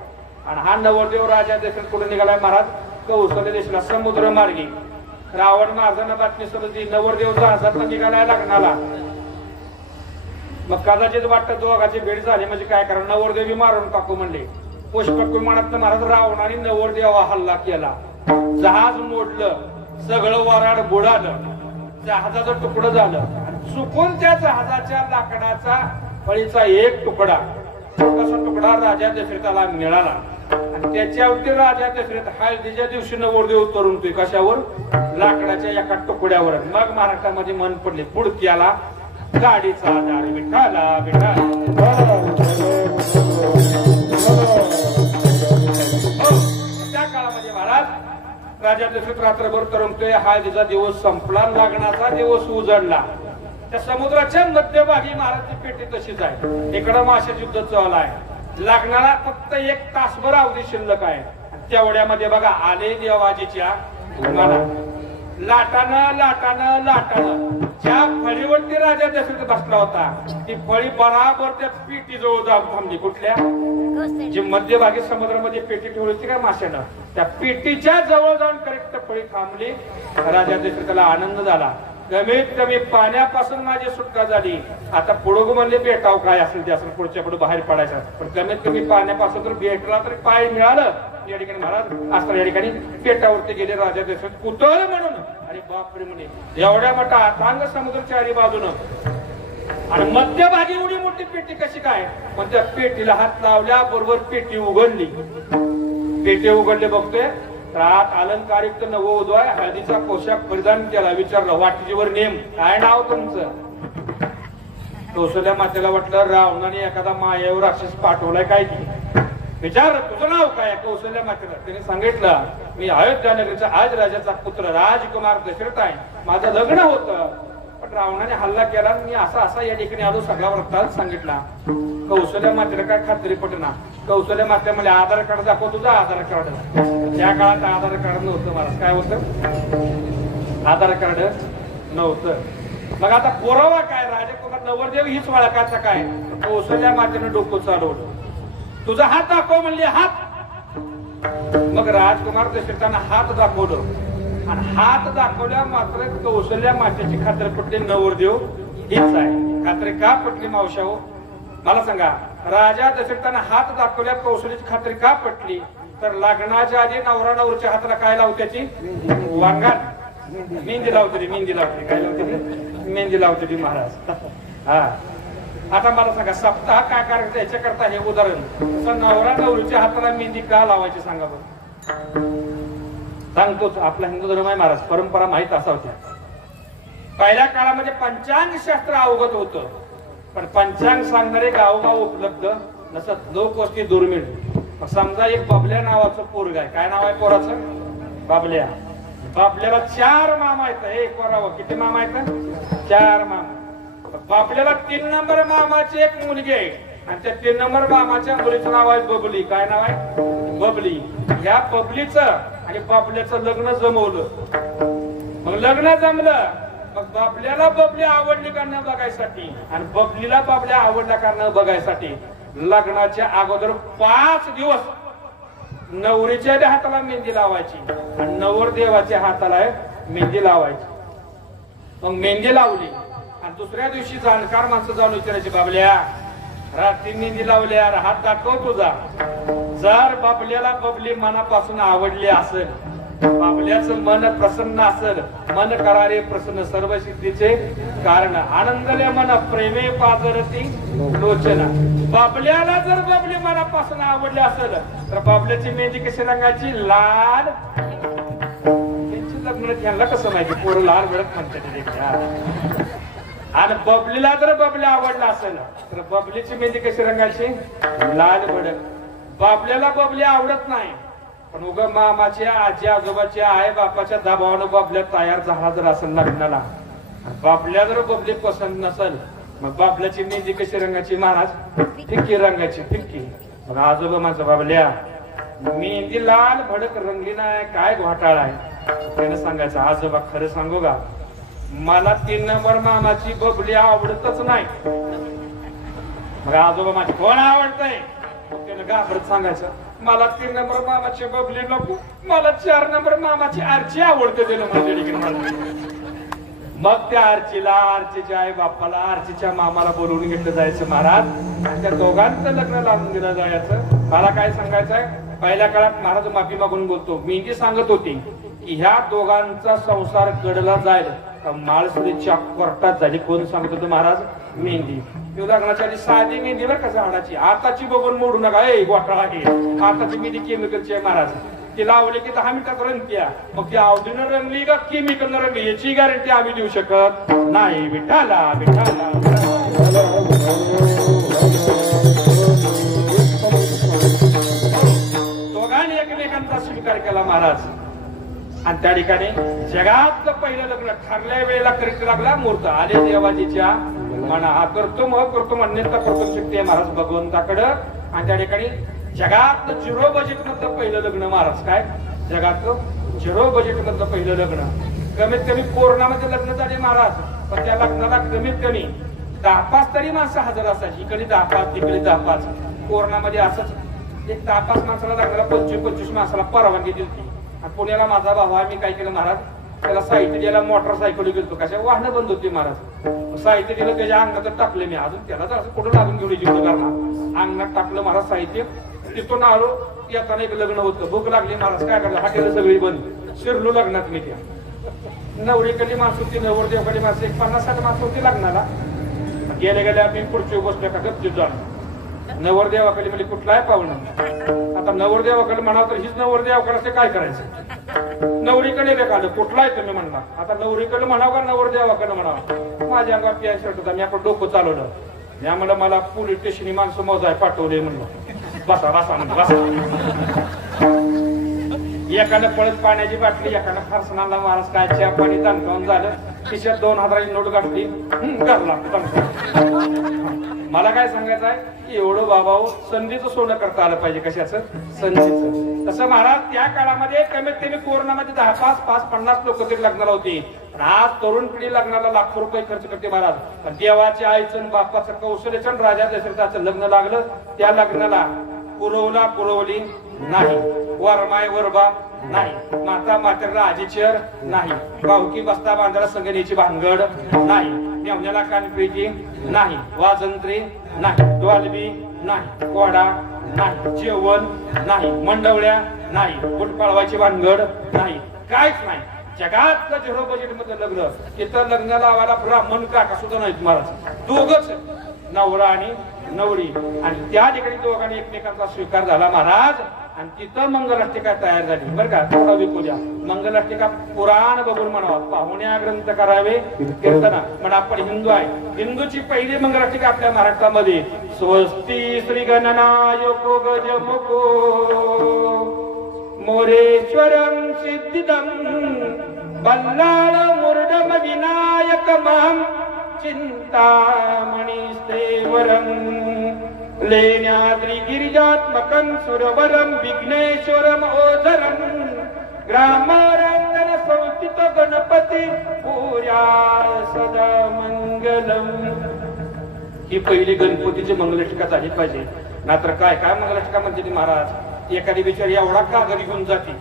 आणि हा नवरदेव राजा दशरथ कुठे निघालाय महाराज, कौशल्य देशाला समुद्र मार्गी. रावण महाराजांना बातमी समजली नवरदेव जहाजात निघालाय लग्नाला. मग कदाचित वाटतं दोघाची भेट झाली म्हणजे काय करा, नवरदेवी मारून टाकू म्हणले. पुष्पक विमानात महाराज रावणाने नवरदेवा हल्ला केला, जहाज मोडलं, सगळं वराड बुडालं, जहाजाचं तुकडं झालं. चुकून त्या जहाजाच्या लाकडाचा फळीचा एक तुकडा, छोटासा तुकडा राजा दशरथाला मिळाला आणि त्याच्यावरती राजा दशरथ हळदीच्या दिवशी नवरदेव तरुणतोय कशावर, लाकडाच्या एका तुकड्यावर. मग महाराष्ट्रामध्ये मन पडले पुढक्याला गाडीचा आधार विठाला त्या काळामध्ये महाराज राजा दशरथ रात्रभर तरंगतोय. हळदीचा दिवस संपला, लग्नाचा दिवस उजडला. त्या समुद्राच्या मध्यभागी महाराजची पेटी तशीच आहे. इकडं माशाचं युद्ध चालू आहे, लग्नाला फक्त 1 तासभर अवधी शिल्लक आहे. तेवढ्यामध्ये बघा आले देवाजीच्या लाटानं ज्या फळीवरती राजा दशरथ बसला होता ती फळी बराबर त्या पेटी जवळ जाऊन थांबली. कुठल्या, जी मध्यभागी समुद्रामध्ये पेटी ठेवली होती का माशानं, त्या पेटीच्या जवळ जाऊन करेक्ट फळी थांबली. राजा दशरथाला आनंद झाला, कमीत कमी पाण्यापासून माझी सुटका झाली. आता पुढे म्हणले भेटाव काय असेल ते असेल, पुढच्या पुढे बाहेर पडायचं, पण कमीत कमी पाण्यापासून तर भेटला तरी पाय मिळालं. या ठिकाणी महाराज असताना या ठिकाणी पेटावरती गेले राजा दशरथ कुतळ म्हणून. अरे बापरे म्हणे, एवढ्या मोठा अथांग समुद्र चारी बाजूनं आणि मध्यभागी एवढी मोठी पेटी कशी काय. पण त्या पेटीला हात लावल्या बरोबर पेटी उघडली. पेटी उघडले बघतोय तर आत अलंकारिक नववधूय, हळदीचा पोशाख परिधान केला. विचारलं वाटीजीवर नेम काय नाव तुमचं. कौशल्या मातेला वाटलं रावणाने एखादा मायावर राक्षस पाठवलाय काय की. विचार तुझं नाव काय. कौशल्या मातेला त्याने सांगितलं मी अयोध्या नगरीचा आज राजाचा पुत्र राजकुमार दशरथ आहे, माझं लग्न होतं पण रावणाने हल्ला केला, मी असा या ठिकाणी आलो, सगळा वृत्तांत सांगितला. कौशल्या मातेला काय खात्री पटना. कौशल्या माते म्हणजे आधार कार्ड दाखव तुझं आधार कार्ड. त्या काळात आधार कार्ड नव्हतं महाराज. काय होतं, आधार कार्ड नव्हतं. मग आता पुरावा काय, राजकुमार नवरदेव हीच वळखाचा काय. कौशल्या मातेनं डोकं चालवलं, तुझा हात दाखव म्हणले. हात. मग राजकुमार दशरथानं हात दाखवलं आणि हात दाखवल्या मात्र कौशल्या मातेची खात्री पटली, नवरदेव हीच आहे. खात्री का पटली मावशा हो मला सांगा. राजा दशरथानं हात दाखवल्या, कौशल्याची खात्री का पटली तर लग्नाच्या आधी नवरा नवरीच्या हाताला काय लावत्याची, वांगात मेहंदी लावते, मेहंदी लावते. काय लावते, मेहंदी लावते महाराज. हा आता मला सांगा सप्ताह काय करायचं याच्याकरता हे उदाहरण. नवरा नवरीच्या हाताला मेहंदी का लावायची सांगा बरं. सांगतोच आपला हिंदू धर्म आहे महाराज, परंपरा माहित असा होत्या. पहिल्या काळामध्ये पंचांग शास्त्र अवगत होतं, पण पंचांग सांगणारे गावोगाव उपलब्ध नसत, लोकवस्ती दुर्मिळ. समजा एक बबल्या नावाचं पोरग आहे. काय नाव आहे पोराचं, बाबल्या. बाबल्याला 4 मामा आहेत. एक वरावं किती मामा आहेत, 4 मामा. बाबल्याला 3 नंबर मामाची एक मुलगी आहे आणि त्या 3 नंबर मामाच्या मुलीचं नाव आहे बबली. काय नाव आहे, बबली. ह्या बबलीचं आणि बाबल्याचं लग्न जमवलं. मग लग्न जमलं, मग बाबल्याला बबली आवडली का न बघायसाठी आणि बबलीला बाबल्या आवडला का न बघायसाठी लग्नाच्या अगोदर 5 दिवस नवरीच्या हाताला मेहंदी लावायची आणि नवरदेवाच्या हाताला मेहंदी लावायची. मग मेहंदी लावली आणि दुसऱ्या दिवशी जाणकार माणसं जाऊन विचारायची, बाबल्या रात्री मेहंदी लावल्या, हात दाखव तुझा. जर बाबल्याला बबली मनापासून आवडली असेल, बाबल्याचं मन प्रसन्न असेल, मन करारे प्रसन्न सर्व सिद्धीचे कारण, आनंदले मन प्रेमे पाजरती लोचना. बाबल्याला जर बबली मनापासून आवडली असेल तर बाबल्याची मेहंदी कशी रंगाची, लाल. त्यांची लग्न त्यांना कसं माहिती, पोरं लाल वेळत म्हणतात. आणि बबलीला जर बबल्या आवडला असेल तर बबलीची मेहंदी कशी रंगायची लाल भडक. बाबल्याला बबली आवडत नाही पण उगा मामाच्या आजी आजोबाच्या आई बापाच्या दबावानं बबल्या तयार झाला जर असेल लग्नाला, बाबल्या जर बबली पसंत नसेल मग बाबल्याची मेहंदी कशी रंगायची महाराज फिक्की रंगायची फिक्की. मग आजोबा माझा बाबल्या मेहंदी लाल भडक रंगली नाही काय घोटाळा आहे. त्यानं सांगायचं आजोबा खरं सांगू का मला 3 नंबर मामाची बबली आवडतच नाही. मग आजोबा माझी कोण आवडतंय त्यानं घाबरत सांगायचं मला 3 नंबर मामाची बबली नको मला 4 नंबर मामाची आरची आवडते दिलं माझ्या. मग त्या आरचीच्या आई बापाला आरचीच्या मामाला बोलवून घेतलं जायचं महाराज आणि त्या दोघांचं लग्न लावून दिलं जायचं. मला काय सांगायचंय पहिल्या काळात महाराज माफी मागून बोलतो मी जी सांगत होती की ह्या दोघांचा संसार कडला जाईल माळसुरीच्या कोर्टात झाली. कोण सांगत होतं महाराज मेहंदी लग्नाच्या आधी साधी मेहंदी बरं का झाडाची. आताची बघून मोडू नका ए घोटाळा घे. आताची मेहंदी केमिकलची आहे महाराज. ती लावली की 10 मिनिटात रंगत्या. मग ती आवडीनं रंगली का केमिकल रंगली याची गॅरंटी आम्ही देऊ शकत नाही. विठाला विठाला दोघांनी एकमेकांचा स्वीकार केला महाराज आणि त्या ठिकाणी जगातलं पहिलं लग्न ठरल्या वेळेला करीत लागला मुहूर्त आले देवाजीच्या म्हणा हा करतो अन्यथा करतो शक्ती आहे महाराज भगवंताकडं. आणि त्या ठिकाणी जगातलं 0 बजेट मधलं पहिलं लग्न महाराज काय जगातलं 0 बजेट मधलं पहिलं लग्न. कमीत कमी कोरोनामध्ये लग्न झाले महाराज पण त्या लग्नाला कमीत कमी 10-5 तरी माणसं हजर असायची. इकडे 10-5 तिकडे 10-5. कोरोनामध्ये असंच एक 10-5 माणसाला लग्नाला 25-25 माणसाला परवानगी दिली. आणि पुण्याला माझा भाऊ मी काय केलं महाराज त्याला साहित्य द्यायला मोटरसायकल गेलो कशा वाहनं बंद होती महाराज. साहित्य दिलं त्याच्या अंगात टाकले मी अजून त्याला तर असं कुठं लागून घेऊन जीवन करणार अंगणात टाकलं महाराज साहित्य. तिथून आलो येताना एक लग्न होतं भूक लागली महाराज काय करलं हॉटेल सगळी बंद. शिरलो लग्नात मी त्या नवरीकडली माणसं होती नवरदेवकडली माणसं एक 50-60 माणसं होती लग्नाला. गेल्या गेल्या मी पुढची गोष्ट का गपचूप झालो. नवरदेवाकडे म्हणजे कुठला आहे पाहुणा आता नवरदेवाकडे म्हणावं तर हीच नवरदेवाकडे असते काय करायचं. नवरीकडे रेखालं कुठला आहे तुम्ही म्हणला आता नवरीकडे म्हणावं का नवरदेवाकडे म्हणावं. माझ्या अंगात पॅन्ट शर्ट होता मी आपण डोकं चालवलं. मी म्हणलं मला पोलीस स्टेशननी माणसं मोजाय पाठवले म्हणलं बसा बसा म्हणजे बसा. एकानं पळत पाण्याची बाटली एकानं फारसनाला महाराज काय चहा पाणी दानकावून झालं. खिशात 2000ची नोट घातली घरला. मला काय सांगायचं आहे एवढं बाबा संधीचं सोनं करता आलं पाहिजे कशाचं संधीचं. तसं महाराज त्या काळामध्ये कमीत कमी कोरोनामध्ये 10-5-50 लोक तरी लग्नाला होती. आज तरुण पिढी लग्नाला लाखो रुपये खर्च करते महाराज. देवाच्या आईचं बापाचं कौशल्याचं राजा दशरथाचं लग्न लागलं त्या लग्नाला पुरवली नाही वरमाय वरबा नाही माता मातेला आजीचर नाही भाऊकी बस्ता बांधायला संगणीची भानगड नाही मेवण्याला कानपिळी नाही वाजंत्री नाही डोलबी नाही कोडा नाही जेवण नाही मंडवळ्या नाही गुटपाळवाची भानगड नाही काहीच नाही. जगातलं 0 बजेट मध्ये लग्न तिथं लग्न लावायला ब्राह्मण काका सुद्धा नाहीत महाराज. दोघच नवरा आणि नवरी आणि त्या ठिकाणी दोघांनी एकमेकांचा स्वीकार झाला महाराज. आणि तिथं मंगलाष्टिका तयार झाली बरं का. थोडा पूजा मंगलाष्टिका पुराण बघून म्हणावं पाहुण्या ग्रंथ करावे कीर्तना पण आपण हिंदू आहे. हिंदूची पहिली मंगलाष्टिका आपल्या महाराष्ट्रामध्ये स्वस्ती श्री गणनायको गजमुखो मोरेश्वरम सिद्धिदम बल्लाळ मुर्डम विनायकमहं चिंतामणी स्तेवरम लेण्याद्री गिरिजात्मकं सुरवरं विघ्नेश्वरम ओझरं ग्रामारंगन संस्थित गणपती पूजा सदा मंगलम. ही पहिली गणपतीची मंगलाष्टिका झाली पाहिजे. नाहीतर काय काय मंगलाष्टिका म्हणते ती महाराज. एखादी बिचारी एवढा कागद घेऊन जाते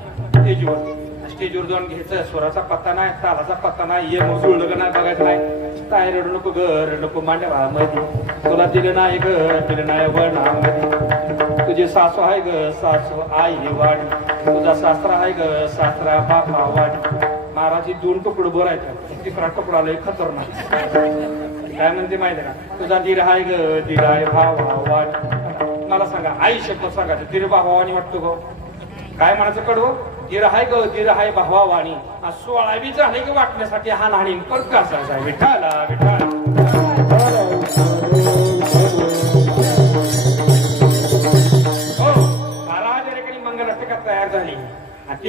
स्टेजवर जाऊन घ्यायचं स्वराचा पत्ता नाही तालाचा पत्ता नाही ये मग जुळलं नाही बघायचं नाही. काय रडू नको घर नको मांडवा मध्ये तुला दिलं नाही घर दिलं नाही वनामध्ये. तुझे सासू आहे ग सासू आई वाडी तुझा सासरा आहे ग सासरा बापा वाडी. महाराज 2 तुकडं बोलायचं 3रा तुकडा लय खतरनाक. काय म्हणते माहिती का तुझा दीर आहे ग दीर आहे भावा वाडी. मला सांगा आई शब्द सांगायचं दीर भावानी वाटतो गो काय म्हणायचं कडवं दीर हाय ग दीर हाय भावा वाणी 16वी झाले की वाटण्यासाठी हा नाणी परत का विठाला विठाला.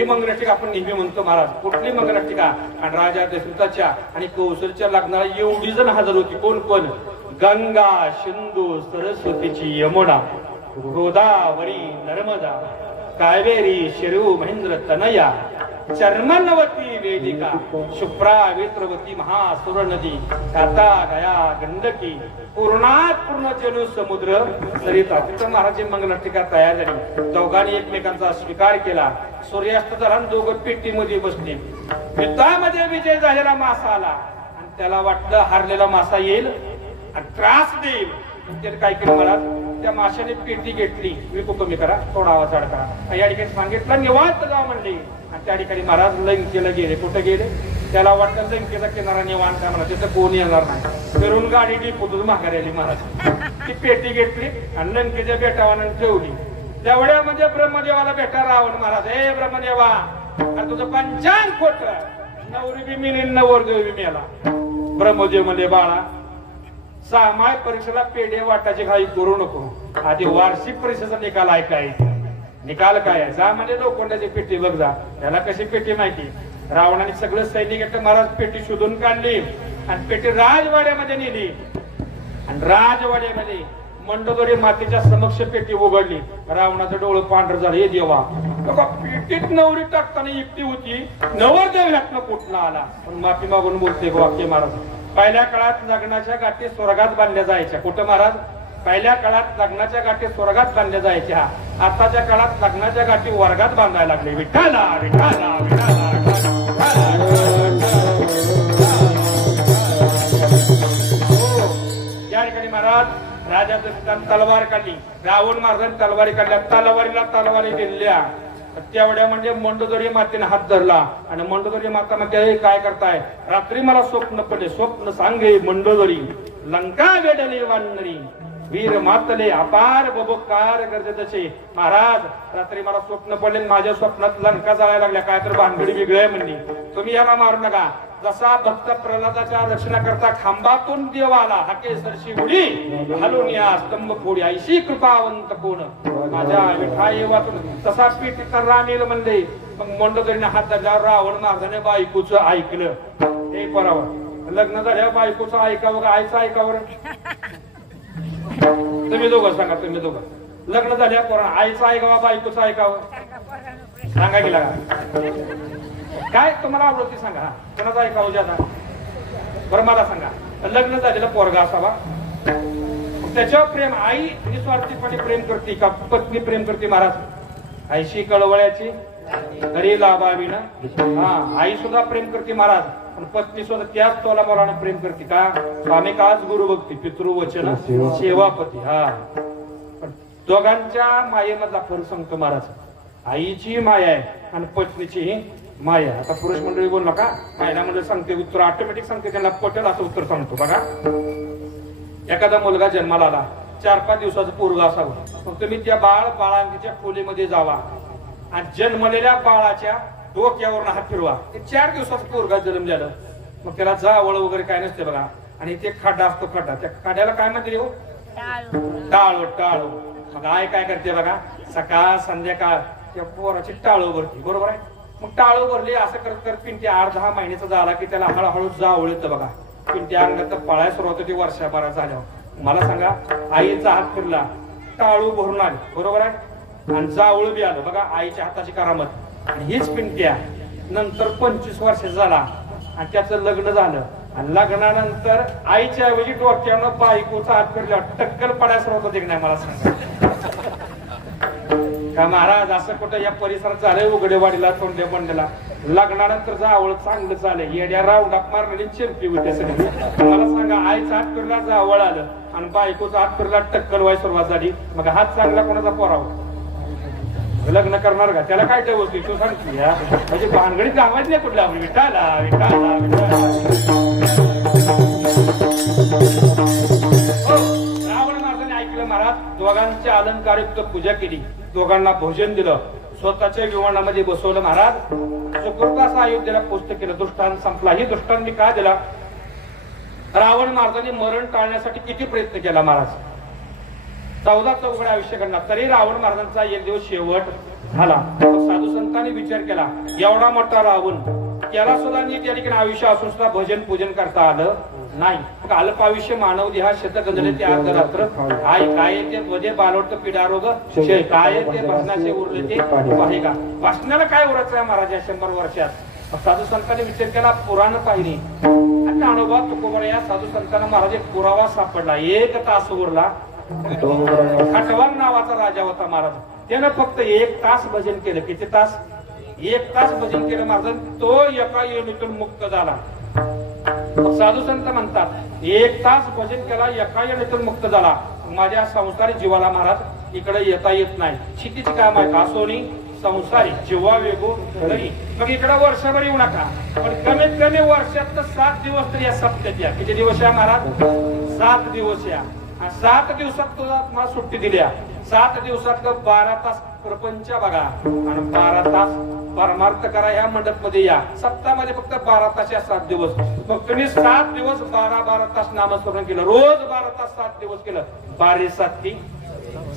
मंगलाष्टिका आपण नेहमी म्हणतो महाराज. कुठली मंगलाष्टिका? आणि राजा दशरथाच्या आणि कौशलच्या लग्नाला एवढी जण हजर होती. कोण कोण? गंगा, सिंधू, सरस्वतीची यमुना, गोदावरी, नर्मदा, कावेरी, शरयू, महेंद्र, तनया, चर्मनवती, वेदिका, शुभ्रा, वेत्रवती, महासुर नदी, काता, गया, गंडकी, पूर्णात पूर्ण जलू समुद्र सरिता. तिथं महाराज मंगलाष्टिका तयार झाली. दोघांनी एकमेकांचा स्वीकार केला. सूर्यास्त झाला, दोघं पेटीमध्ये बसले. युद्धामध्ये विजय झालेला मासा आला आणि त्याला वाटलं हारलेला मासा येईल आणि त्रास देईल. त्याने काय केलं महाराज? त्या माशाने पेटी घेतली. विकू कमी करा, थोडा आवाज अडका. या ठिकाणी सांगितलं निवांत जा म्हणले. आणि त्या ठिकाणी महाराज लंकेला गेले. कुठे गेले? त्याला वाटतं लंकेचा किनारा निवांत आहे म्हणा, तिथं कोणी येणार नाही. फिरून गाडी डिपूतून माघारी आली महाराज. ती पेटी घेतली आणि लंकेच्या बेटावानं ठेवली. तेवढ्यामध्ये ब्रह्मदेवाला भेटा रावण महाराज. हे ब्रह्मदेवा, तुझं पंचांग खोट, नवरी बी मिली, नवरदेव बी मेला. ब्रह्मदेव म्हणले बाळा, सामाय परीक्षेला पेढे वाटायची घाई करू नको. आधी वार्षिक परीक्षेचा निकाल ऐकायचा. निकाल काय आहे? जा म्हणजे लोखंडाची पेटी बघ जा. त्याला कशी पेटी माहिती? रावणाने सगळं सैनिक महाराज पेटी शोधून काढली आणि पेटी राजवाड्यामध्ये नेली. आणि राजवाड्यामध्ये मंडोदरी मातेच्या समक्ष पेटी उघडली. रावणाचं डोळं पांढर झालं. हे देवा, पेटीत नवरी टाकताना एकटी होती, नवरदेव ह्यातनं कुठला आला? पण माफी मागून बोलते वाक्य महाराज. पहिल्या काळात लग्नाच्या गाठी स्वर्गात बांधल्या जायच्या. कुठं महाराज? पहिल्या काळात लग्नाच्या गाठी स्वर्गात बांधल्या जायच्या. आताच्या काळात लग्नाच्या गाठी वर्गात बांधायला लागले. विठाला विठाला विठाला. या ठिकाणी महाराज राजा दशरथाने तलवार काढली. रावण महाराजांनी तलवारी काढल्या. तलवारीला तलवारी दिल्या. तेवढ्या म्हणजे मंडोदरी मातेने हात धरला आणि मंडोदरी माता म्हणते, काय करताय? रात्री मला स्वप्न पडले. स्वप्न सांगे मंडोदरी, लंका वेडले वानरी, वीर मातले अपार बबोकार गरजेचे. महाराज, रात्री मला स्वप्न पडले. माझ्या स्वप्नात लंका जायला लागल्या. काय तर भानगडी वेगळी आहे म्हणली. तुम्ही याला मारू नका. जसा भक्त प्रल्हादाच्या रक्षणा करता खांबातून देव आला, हाके सरशी उडी घालून या स्तंभ फोडी, ऐशी कृपावंत कोण माझ्या विठाई वाचून. तसा पीठ रामेल म्हणले. मग मंडोदरीने हात धरल्यावर रावण महाराजाने बायकोचं ऐकलं. हे परावर लग्न झाल्यावर बायकोचं ऐकावं का आईचं ऐकावं? तुम्ही दोघं सांगा. तुम्ही दोघं लग्न झाल्या पोरा आईचं ऐकावं बायकोचं ऐकावं? सांगा गेला काय तुम्हाला आवडती? सांगा. कोणाचं ऐकावं ज्यादा? बरं मला सांगा. लग्न झालेला पोरगा असावा, त्याच्यावर प्रेम आई निस्वार्थीपणे प्रेम करते का पत्नी प्रेम करते? महाराज, आईशी कळवळ्याची घरी लाभावी ना. हा, आई सुद्धा प्रेम करते महाराज, पण पत्नी सुद्धा त्याच तोला मोलाने प्रेम करते का? स्वामी काच गुरु भक्ती पितृवचन सेवापती. हा, पण दोघांच्या मायेमधला फरक सांगतो महाराज. आईची माया आहे आणि पत्नीची माया. आता पुरुष मंडळी बोल नका, महिला मंडळी सांगते उत्तर ऑटोमॅटिक सांगते, त्यांना पटेल असं उत्तर सांगतो. बघा, एखादा मुलगा जन्माला आला, 4-5 दिवसाचं पोरगा असावं, मग तुम्ही त्या बाळांच्या खोलीमध्ये जावा आणि जन्मलेल्या बाळाच्या डोक्यावर हात फिरवा. 4 दिवसाचं पोरगा जन्म झालं, मग त्याला जावळ वगैरे काय नसते बघा. आणि ते खड्डा असतो, खड्डा, त्या खड्ड्याला काय म्हणते हो? टाळू. टाळू. मग आई काय करते बघा, सकाळ संध्याकाळ त्या पोराची टाळू भरती. बरोबर आहे? मग टाळू भरली. असं करत करत पिंटी 8-10 महिन्याचा झाला की त्याला हळूहळू जावळ येतं बघा. पिंटी अंगात पळायला सुरुवात होती वर्षभरात झाल्यावर. मला सांगा, आईचा हात फिरला, टाळू भरून आली. बरोबर आहे? आणि जावळ बी आलं बघा, आईच्या हाताची करामत. आणि हीच पिंट्या नंतर 25 वर्षाचा झाला आणि त्याचं लग्न झालं. आणि लग्नानंतर आईच्या ऐवजी डोक्यानं बायकोचा हात फिरला, टक्कल पडायला सुरुवात होती की नाही? मला सांगा का महाराज, असं कुठं या परिसरात झालंय? उघडेवाडीला तोंडे बंडला लग्नानंतर जावळ चांगलं चालेल, येड्या राऊंडाप मारलेली चिरपी होती सगळी. मला सांगा, आईचा हात फिरला जावळ आलं आणि बायकोचा हात फिरला टक्कल व्हायला सुरुवात झाली. मग हात चांगला कोणाचा पोरावा? लग्न करणार का? त्याला काय ठेवती तू सांगते? म्हणजे भानगडीत गावात नाही कुठला विठाला विठाला विठाला. रावण महाराजांनी ऐकलं महाराज, दोघांच्या अलंकारिक पूजा केली, दोघांना भोजन दिलं, स्वतःच्या विमानामध्ये बसवलं महाराज. सुखरूपास अयोध्येला पोस्ट केलं. दृष्टांत संपला. ही दृष्टांत मी का दिला? रावण महाराजांनी मरण टाळण्यासाठी किती प्रयत्न केला महाराज. 14 चौघडे आयुष्य करणार, तरी रावण महाराजांचा एक दिवस शेवट झाला. साधू संतांनी विचार केला, एवढा मोठा रावण त्याला सुद्धा नीट या ठिकाणी आयुष्य असून सुद्धा भजन पूजन करता आलं नाही. मग अल्प आयुष्य मानव देहा शतगंजले ते अर्ध रात्र काय ते मध्ये बालवट पिडारोग काय ते भजनाचे उरले ते आहे का. भाषणाला काय उरायचं आहे महाराजा 100 वर्षात. साधू संतांनी विचार केला, पुराण पाहिली आणि अनुभव तुकोबर या साधू संतांना महाराज एक पुरावा सापडला. 1 तास उरला. खटवांग नावाचा राजा होता महाराज, त्यानं फक्त 1 तास भजन केलं. किती तास? 1 तास भजन केलं महाराज, तो एका योनीतून मुक्त झाला. साधू संत म्हणतात 1 तास भजन केला, एका योनीतून मुक्त झाला. माझ्या संसारी जीवाला महाराज इकडे येता येत नाही, शेतीची काम आहे असोनी संसारी जीवा वेगो घरी, मग इकडे वर्षभर येऊ नका, पण कमीत कमी वर्षात 7 दिवस तरी या सप्त्यात या. किती दिवस या महाराज? 7 दिवस या. 7 दिवसात तुला मला सुट्टी दिल्या. 7 दिवसात 12 तास प्रपंच बघा आणि 12 तास परमार्थ करा. ह्या मंडप मध्ये या. सप्ताहामध्ये फक्त 12 तास या 7 दिवस. मग तुम्ही 7 दिवस 12 तास नामस्मरण केलं, रोज 12 तास 7 दिवस केलं. 12 7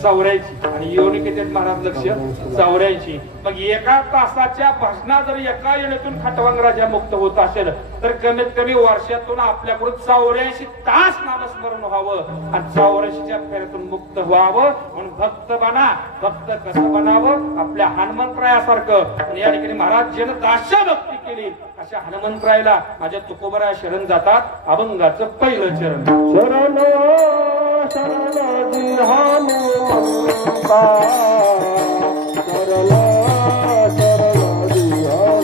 84 आणि योनी किती महाराज लक्ष 84. मग 1 तासाच्या भाषणात जर एका योनीतून खटवांग राजा मुक्त होत असेल तर कमीत कमी वर्षातून आपल्याकडून 84 तास नामस्मरण व्हावं आणि 84च्या फेऱ्यातून मुक्त व्हावं. म्हणून भक्त बना. भक्त कसं बनावं? आपल्या हनुमंतरायासारखं. आणि या ठिकाणी महाराज ज्यानं दास्या भक्ती केली अशा हनुमंतरायाला माझ्या तुकोबराया शरण जातात. अभंगाचं पहिलं चरण. शरण शरण जी हनुमंता, शरण शरण जी हनुमंता.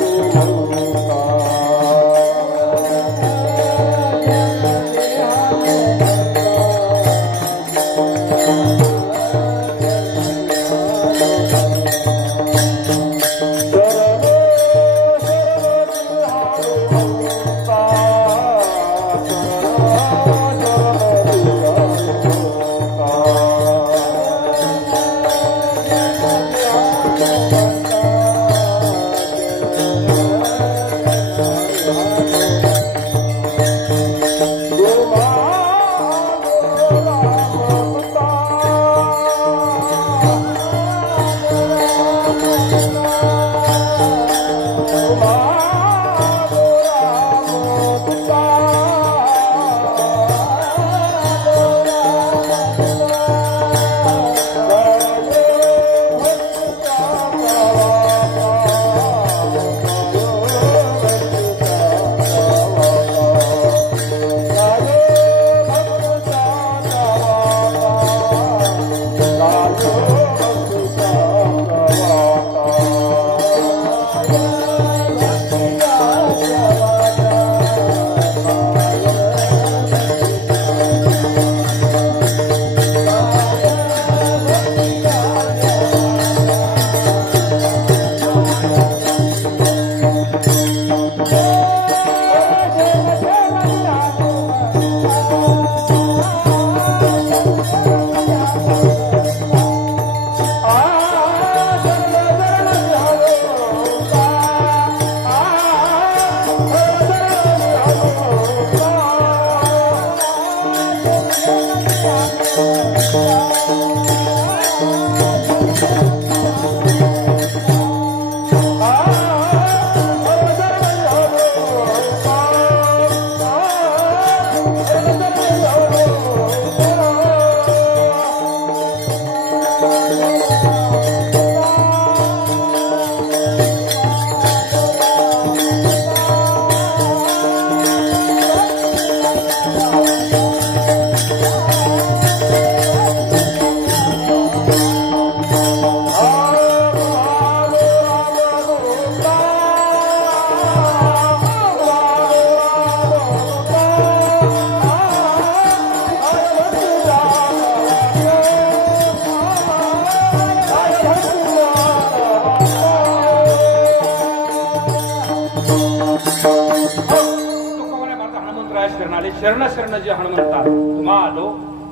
शरण शरण जे हनुमंता तुम्हा आलो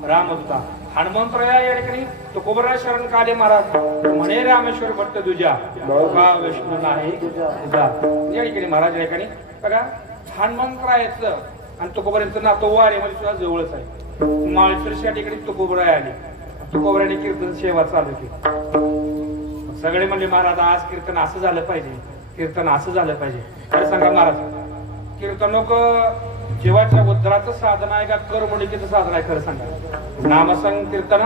रामदूता. हनुमंतराया या ठिकाणी तुकोबराया शरण काले महाराज म्हणे रामेश्वर भट्ट तुझ्या का विष्णू नाही तुझा. या ठिकाणी महाराज या ठिकाणी बघा हनुमंतरायाचं आणि तुकोबरायांचं नातं वारेमध्ये सुद्धा जवळच आहे. माळशिरस या ठिकाणी तुकोबराया आली. तुकोबरायाने कीर्तन सेवा चालू केली. सगळे म्हणले महाराज आज कीर्तन असं झालं पाहिजे, कीर्तन असं झालं पाहिजे. काय सांगा महाराज, कीर्तनोक जीवाच्या उद्धाराचं साधन आहे का करमणुकीचं साधन आहे? खरं सांगा. नामसंकीर्तन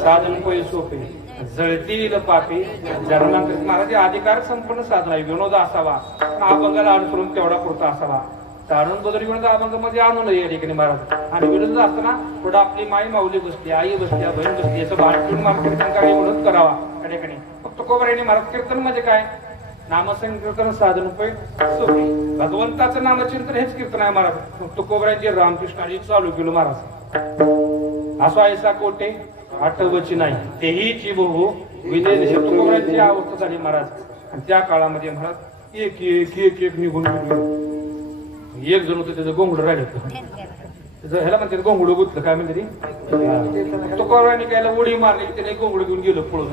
साधन पै सोपे जळतील पापी जन्मांतर. महाराज अधिकार संपन्न साधन आहे. विनोद असावा, अभंगाला अनुसरून तेवढा पुरता असावा. तारून बदल विनोद अभंग मध्ये आणू नये या ठिकाणी महाराज. आणि विनोद असताना पुढे आपली माई माऊली बसली, आई बसली, बहीण बसली, याचं भान ठेवून मला कीर्तन कार्य म्हणून करावा या ठिकाणी. फक्त कोबऱ्याने महाराज कीर्तन म्हणजे काय? नामसंकीर्तन साधन उपाय सोपे. भगवंताचं नामचिंतन हेच कीर्तन आहे महाराज. फक्त कोबऱ्यांचे रामकृष्णाजी चालू केलं महाराज. असो ऐसा कोटे आठवची नाही तेही चिबो विजय देश कोबऱ्यांची अवस्था झाली महाराज. आणि त्या काळामध्ये महाराज एक एक एक एक निघून एक जण होतं त्याचं गोंगड राहिलं. ह्याला म्हणते गोंगड गुतलं काय म्हणते तो कोबऱ्याने कायला उडी मारली, त्याने गोंगड घेऊन गेलो पळून.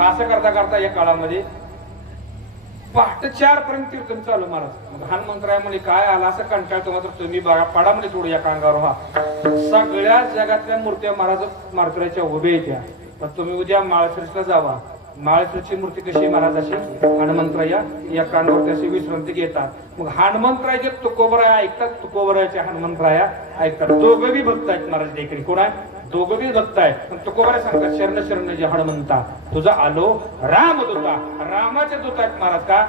असं करता करता या काळामध्ये पहाटे 4 पर्यंत कीर्तन चालू महाराज. मग हनुमंतराय म्हणे काय आला असं कंटाळतो मात्र तुम्ही बघा पाडामध्ये थोडं या कांगावर हा सगळ्या जगातल्या मूर्त्या महाराज मारुतीच्या उभ्या येत्या. पण तुम्ही उद्या माळशिरसला जावा. माळशिरसची मूर्ती कशी महाराजाची हनुमंतराय या कांगावर त्याची विश्रांती घेतात. मग हनुमंतरायचे तुकोबराया ऐकतात, तुकोबरायाच्या हनुमंतराया ऐकतात. दोघं बी भक्त आहेत महाराज देखील. कोण आहे? दोघं बी भक्त आहेत. पण तुकोबराय सांगतात शरण शरण जे हनुमंता तुझा आलो रामदूता. रामाचे दूत आहेत महाराज. का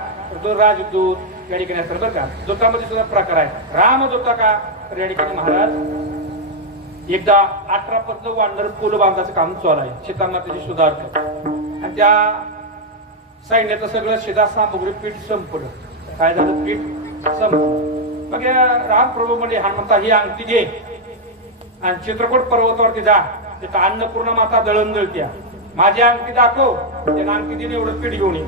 तो राजदूत या ठिकाणी असतात बरं का. दूतामध्ये सुद्धा प्रकार आहे. रामदूता का तर या ठिकाणी महाराज एकदा 18 पद्म वांडर पूल बांधायचं काम चालू आहे. सीतामातेची सुधार्थ आणि त्या सैन्याचं सगळं शिदा सामग्री पीठ संपलं. काय झालं? पीठ संपलं. मग रामप्रभू म्हणजे हनुमंता ही अंगठी घे आणि चित्रकूट पर्वतावरती जा. तिथं अन्नपूर्णा माता दळण दळत्या. माझी अंगठी दाखव. त्यानं अंगठी दिली एवढं पीठ घेऊन ये.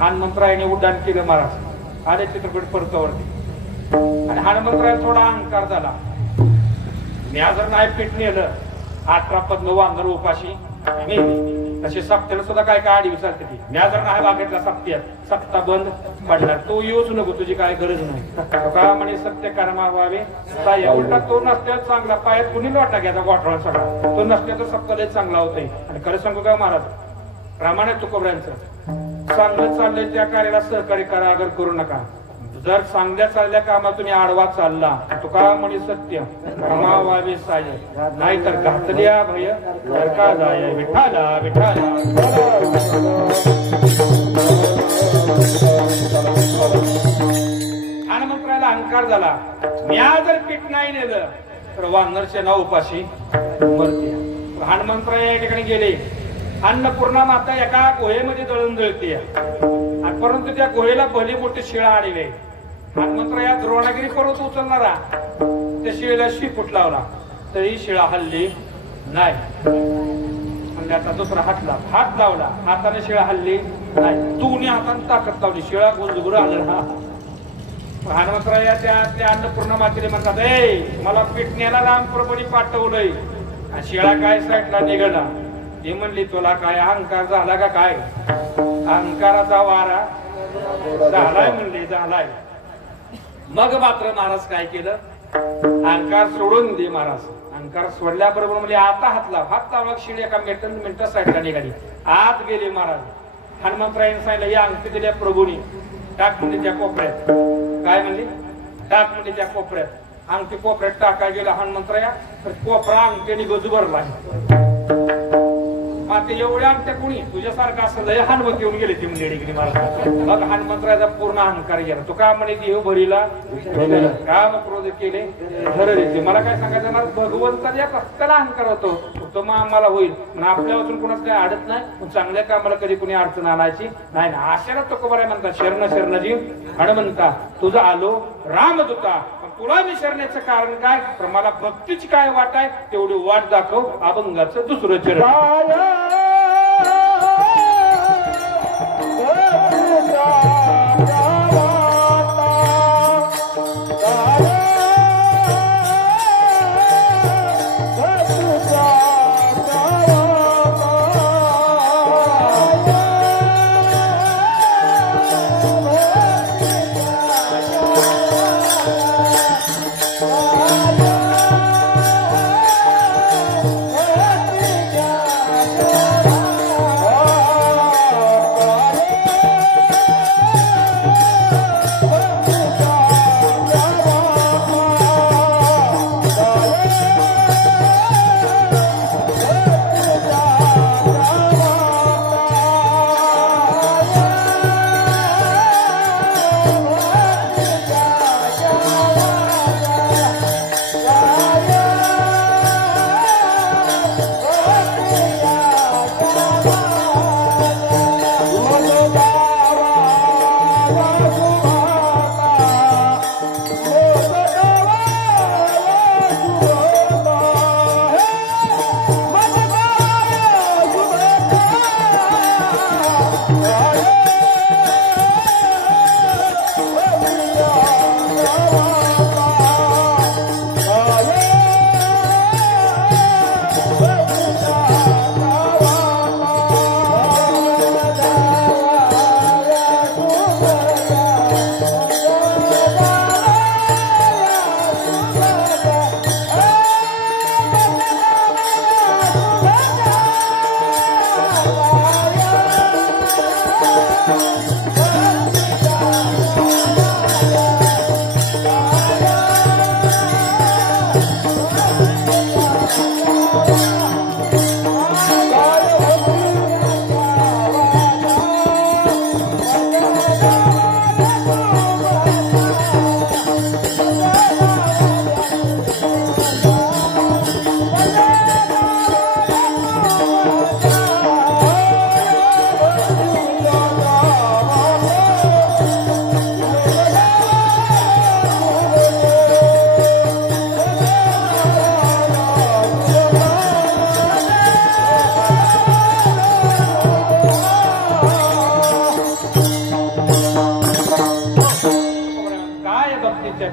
हनुमंतरायाने उड्डाण केलं महाराज. आले चित्रकूट पर्वतावरती आणि हनुमंतराय थोडा अहंकार झाला. मी जर नाही पीठ नेलं 18 पद्म वांदर उपाशी तसे सप्त्याला सुद्धा काय काय आडी विचारते ती. म्या जर नाही बागेतला सप्त्यात सप्ता बंद पडला तू येऊच नको, तुझी काय गरज नाही. का म्हणे सत्य कर्मा व्हावे साया. उलटा तो नसल्यावर चांगला पायात कुणी लोटा घ्यायचा गोठवळा सगळा. तो नसल्या तर सप्ताला चांगला होतोय. आणि खरं सांगू का महाराज प्रमाणे तुकोबऱ्यांचं चांगलं चाललंय त्या कार्याला सहकार्य करा, अगर करू नका. जर चांगल्या चालल्या कामात तुम्ही आडवा चालला तुका म्हणे सत्य कर्मा व्हावे साय नाहीतर घातल्या भय का जाय. विठाला विठाला. हनुमंतरायाला अहंकार झाला. म्या जर पीठ नाही नेलं तर वानरच्या नाव उपाशी मरते. हनुमंतराय या ठिकाणी गेले. अन्नपूर्णा माता एका गुहेमध्ये दळण दळते. परंतु त्या गुहेला भली मोठी शिळा आडवी आहे. हनुमंतराया द्रोणागिरी पर्वत उचलणारा त्या शिळेला शिपूट लावला तरी शिळा हल्ली नाही. त्याचा दुसरा हात लावला हाताने शिळा हल्ली नाही. दोन्ही हाताने ताकद लावली शिळा गोंजगुर आलं. हनुमंतराया त्या अन्नपूर्णा मातेने म्हणतात ए मला पीठ न्यायला रामप्रभूंनी पाठवलंय. शिळा काय साईडला निघाला. ती म्हणली तुला काय अहंकार झाला का काय? अहंकाराचा वारा झालाय म्हणले झालाय. मग मात्र महाराज काय केलं? अहंकार सोडून दे महाराज. अहंकार सोडल्याबरोबर म्हणजे आता हात लावला शिळे एका मिनिटा साईडला निघाली. आत गेले महाराज. हनुमंतरायाने सांगितलं या अंगठी दिल्या प्रभूनी टाक म्हणजे त्या कोपऱ्यात. काय म्हणले? टाक म्हणजे त्या कोपऱ्यात. अंगठी कोपऱ्यात टाकाय गेला हनुमंतराया तर कोपरा अंगठीने गजू भरला. माते एवढ्या अंगठ्या कुणी तुझ्यासारखा असं हनुमंत येऊन गेले ती म्हणजे महाराज. मग हनुमंतरायाचा पूर्ण अहंकार गेला. तो का म्हणे की हे भरीला काम क्रोध केले धर येते. मला काय सांगायचं मला भगवंताच्या भक्ताला अहंकार होतो तो मग आम्हाला होईल पण आपल्या वाचून कोणाच काही अडत नाही. पण चांगल्या कामाला कधी कुणी अडचण आणायची नाही ना. अशाला तुकोबराय म्हणतात शरण शरणजी हनुमंता तुझा आलो रामदूता. तुला विसरण्याचं कारण काय? तर मला भक्तीची काय वाट आहे तेवढी वाट दाखव. अभंगाचं दुसरं चरण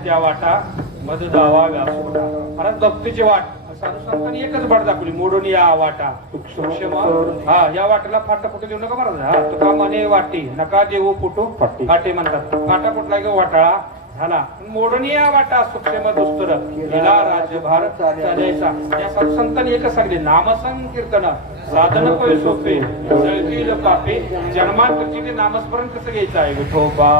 त्या वाटा मध जावा व्यासोटा. परत भक्तीची वाट साधू संतांनी एकच वाट दाखवली, मोडून या वाटा सूक्ष्म. हा या वाटेला फाटा फुटू देऊ नका महाराज. हा तुका म्हणे वाटी नका देऊ फुटू काटे म्हणतात. काटा फुटला की वाटाळा झाला. मोडून या वाटा सूक्ष्म दुस्तर गेला राज्यभार चालायचा. या साधू संतांनी एकच सांगले, नामसंकीर्तन साधन पै सोपे जळतील पापे. जन्मांतरची नामस्मरण कसं घ्यायचं आहे. विठोबा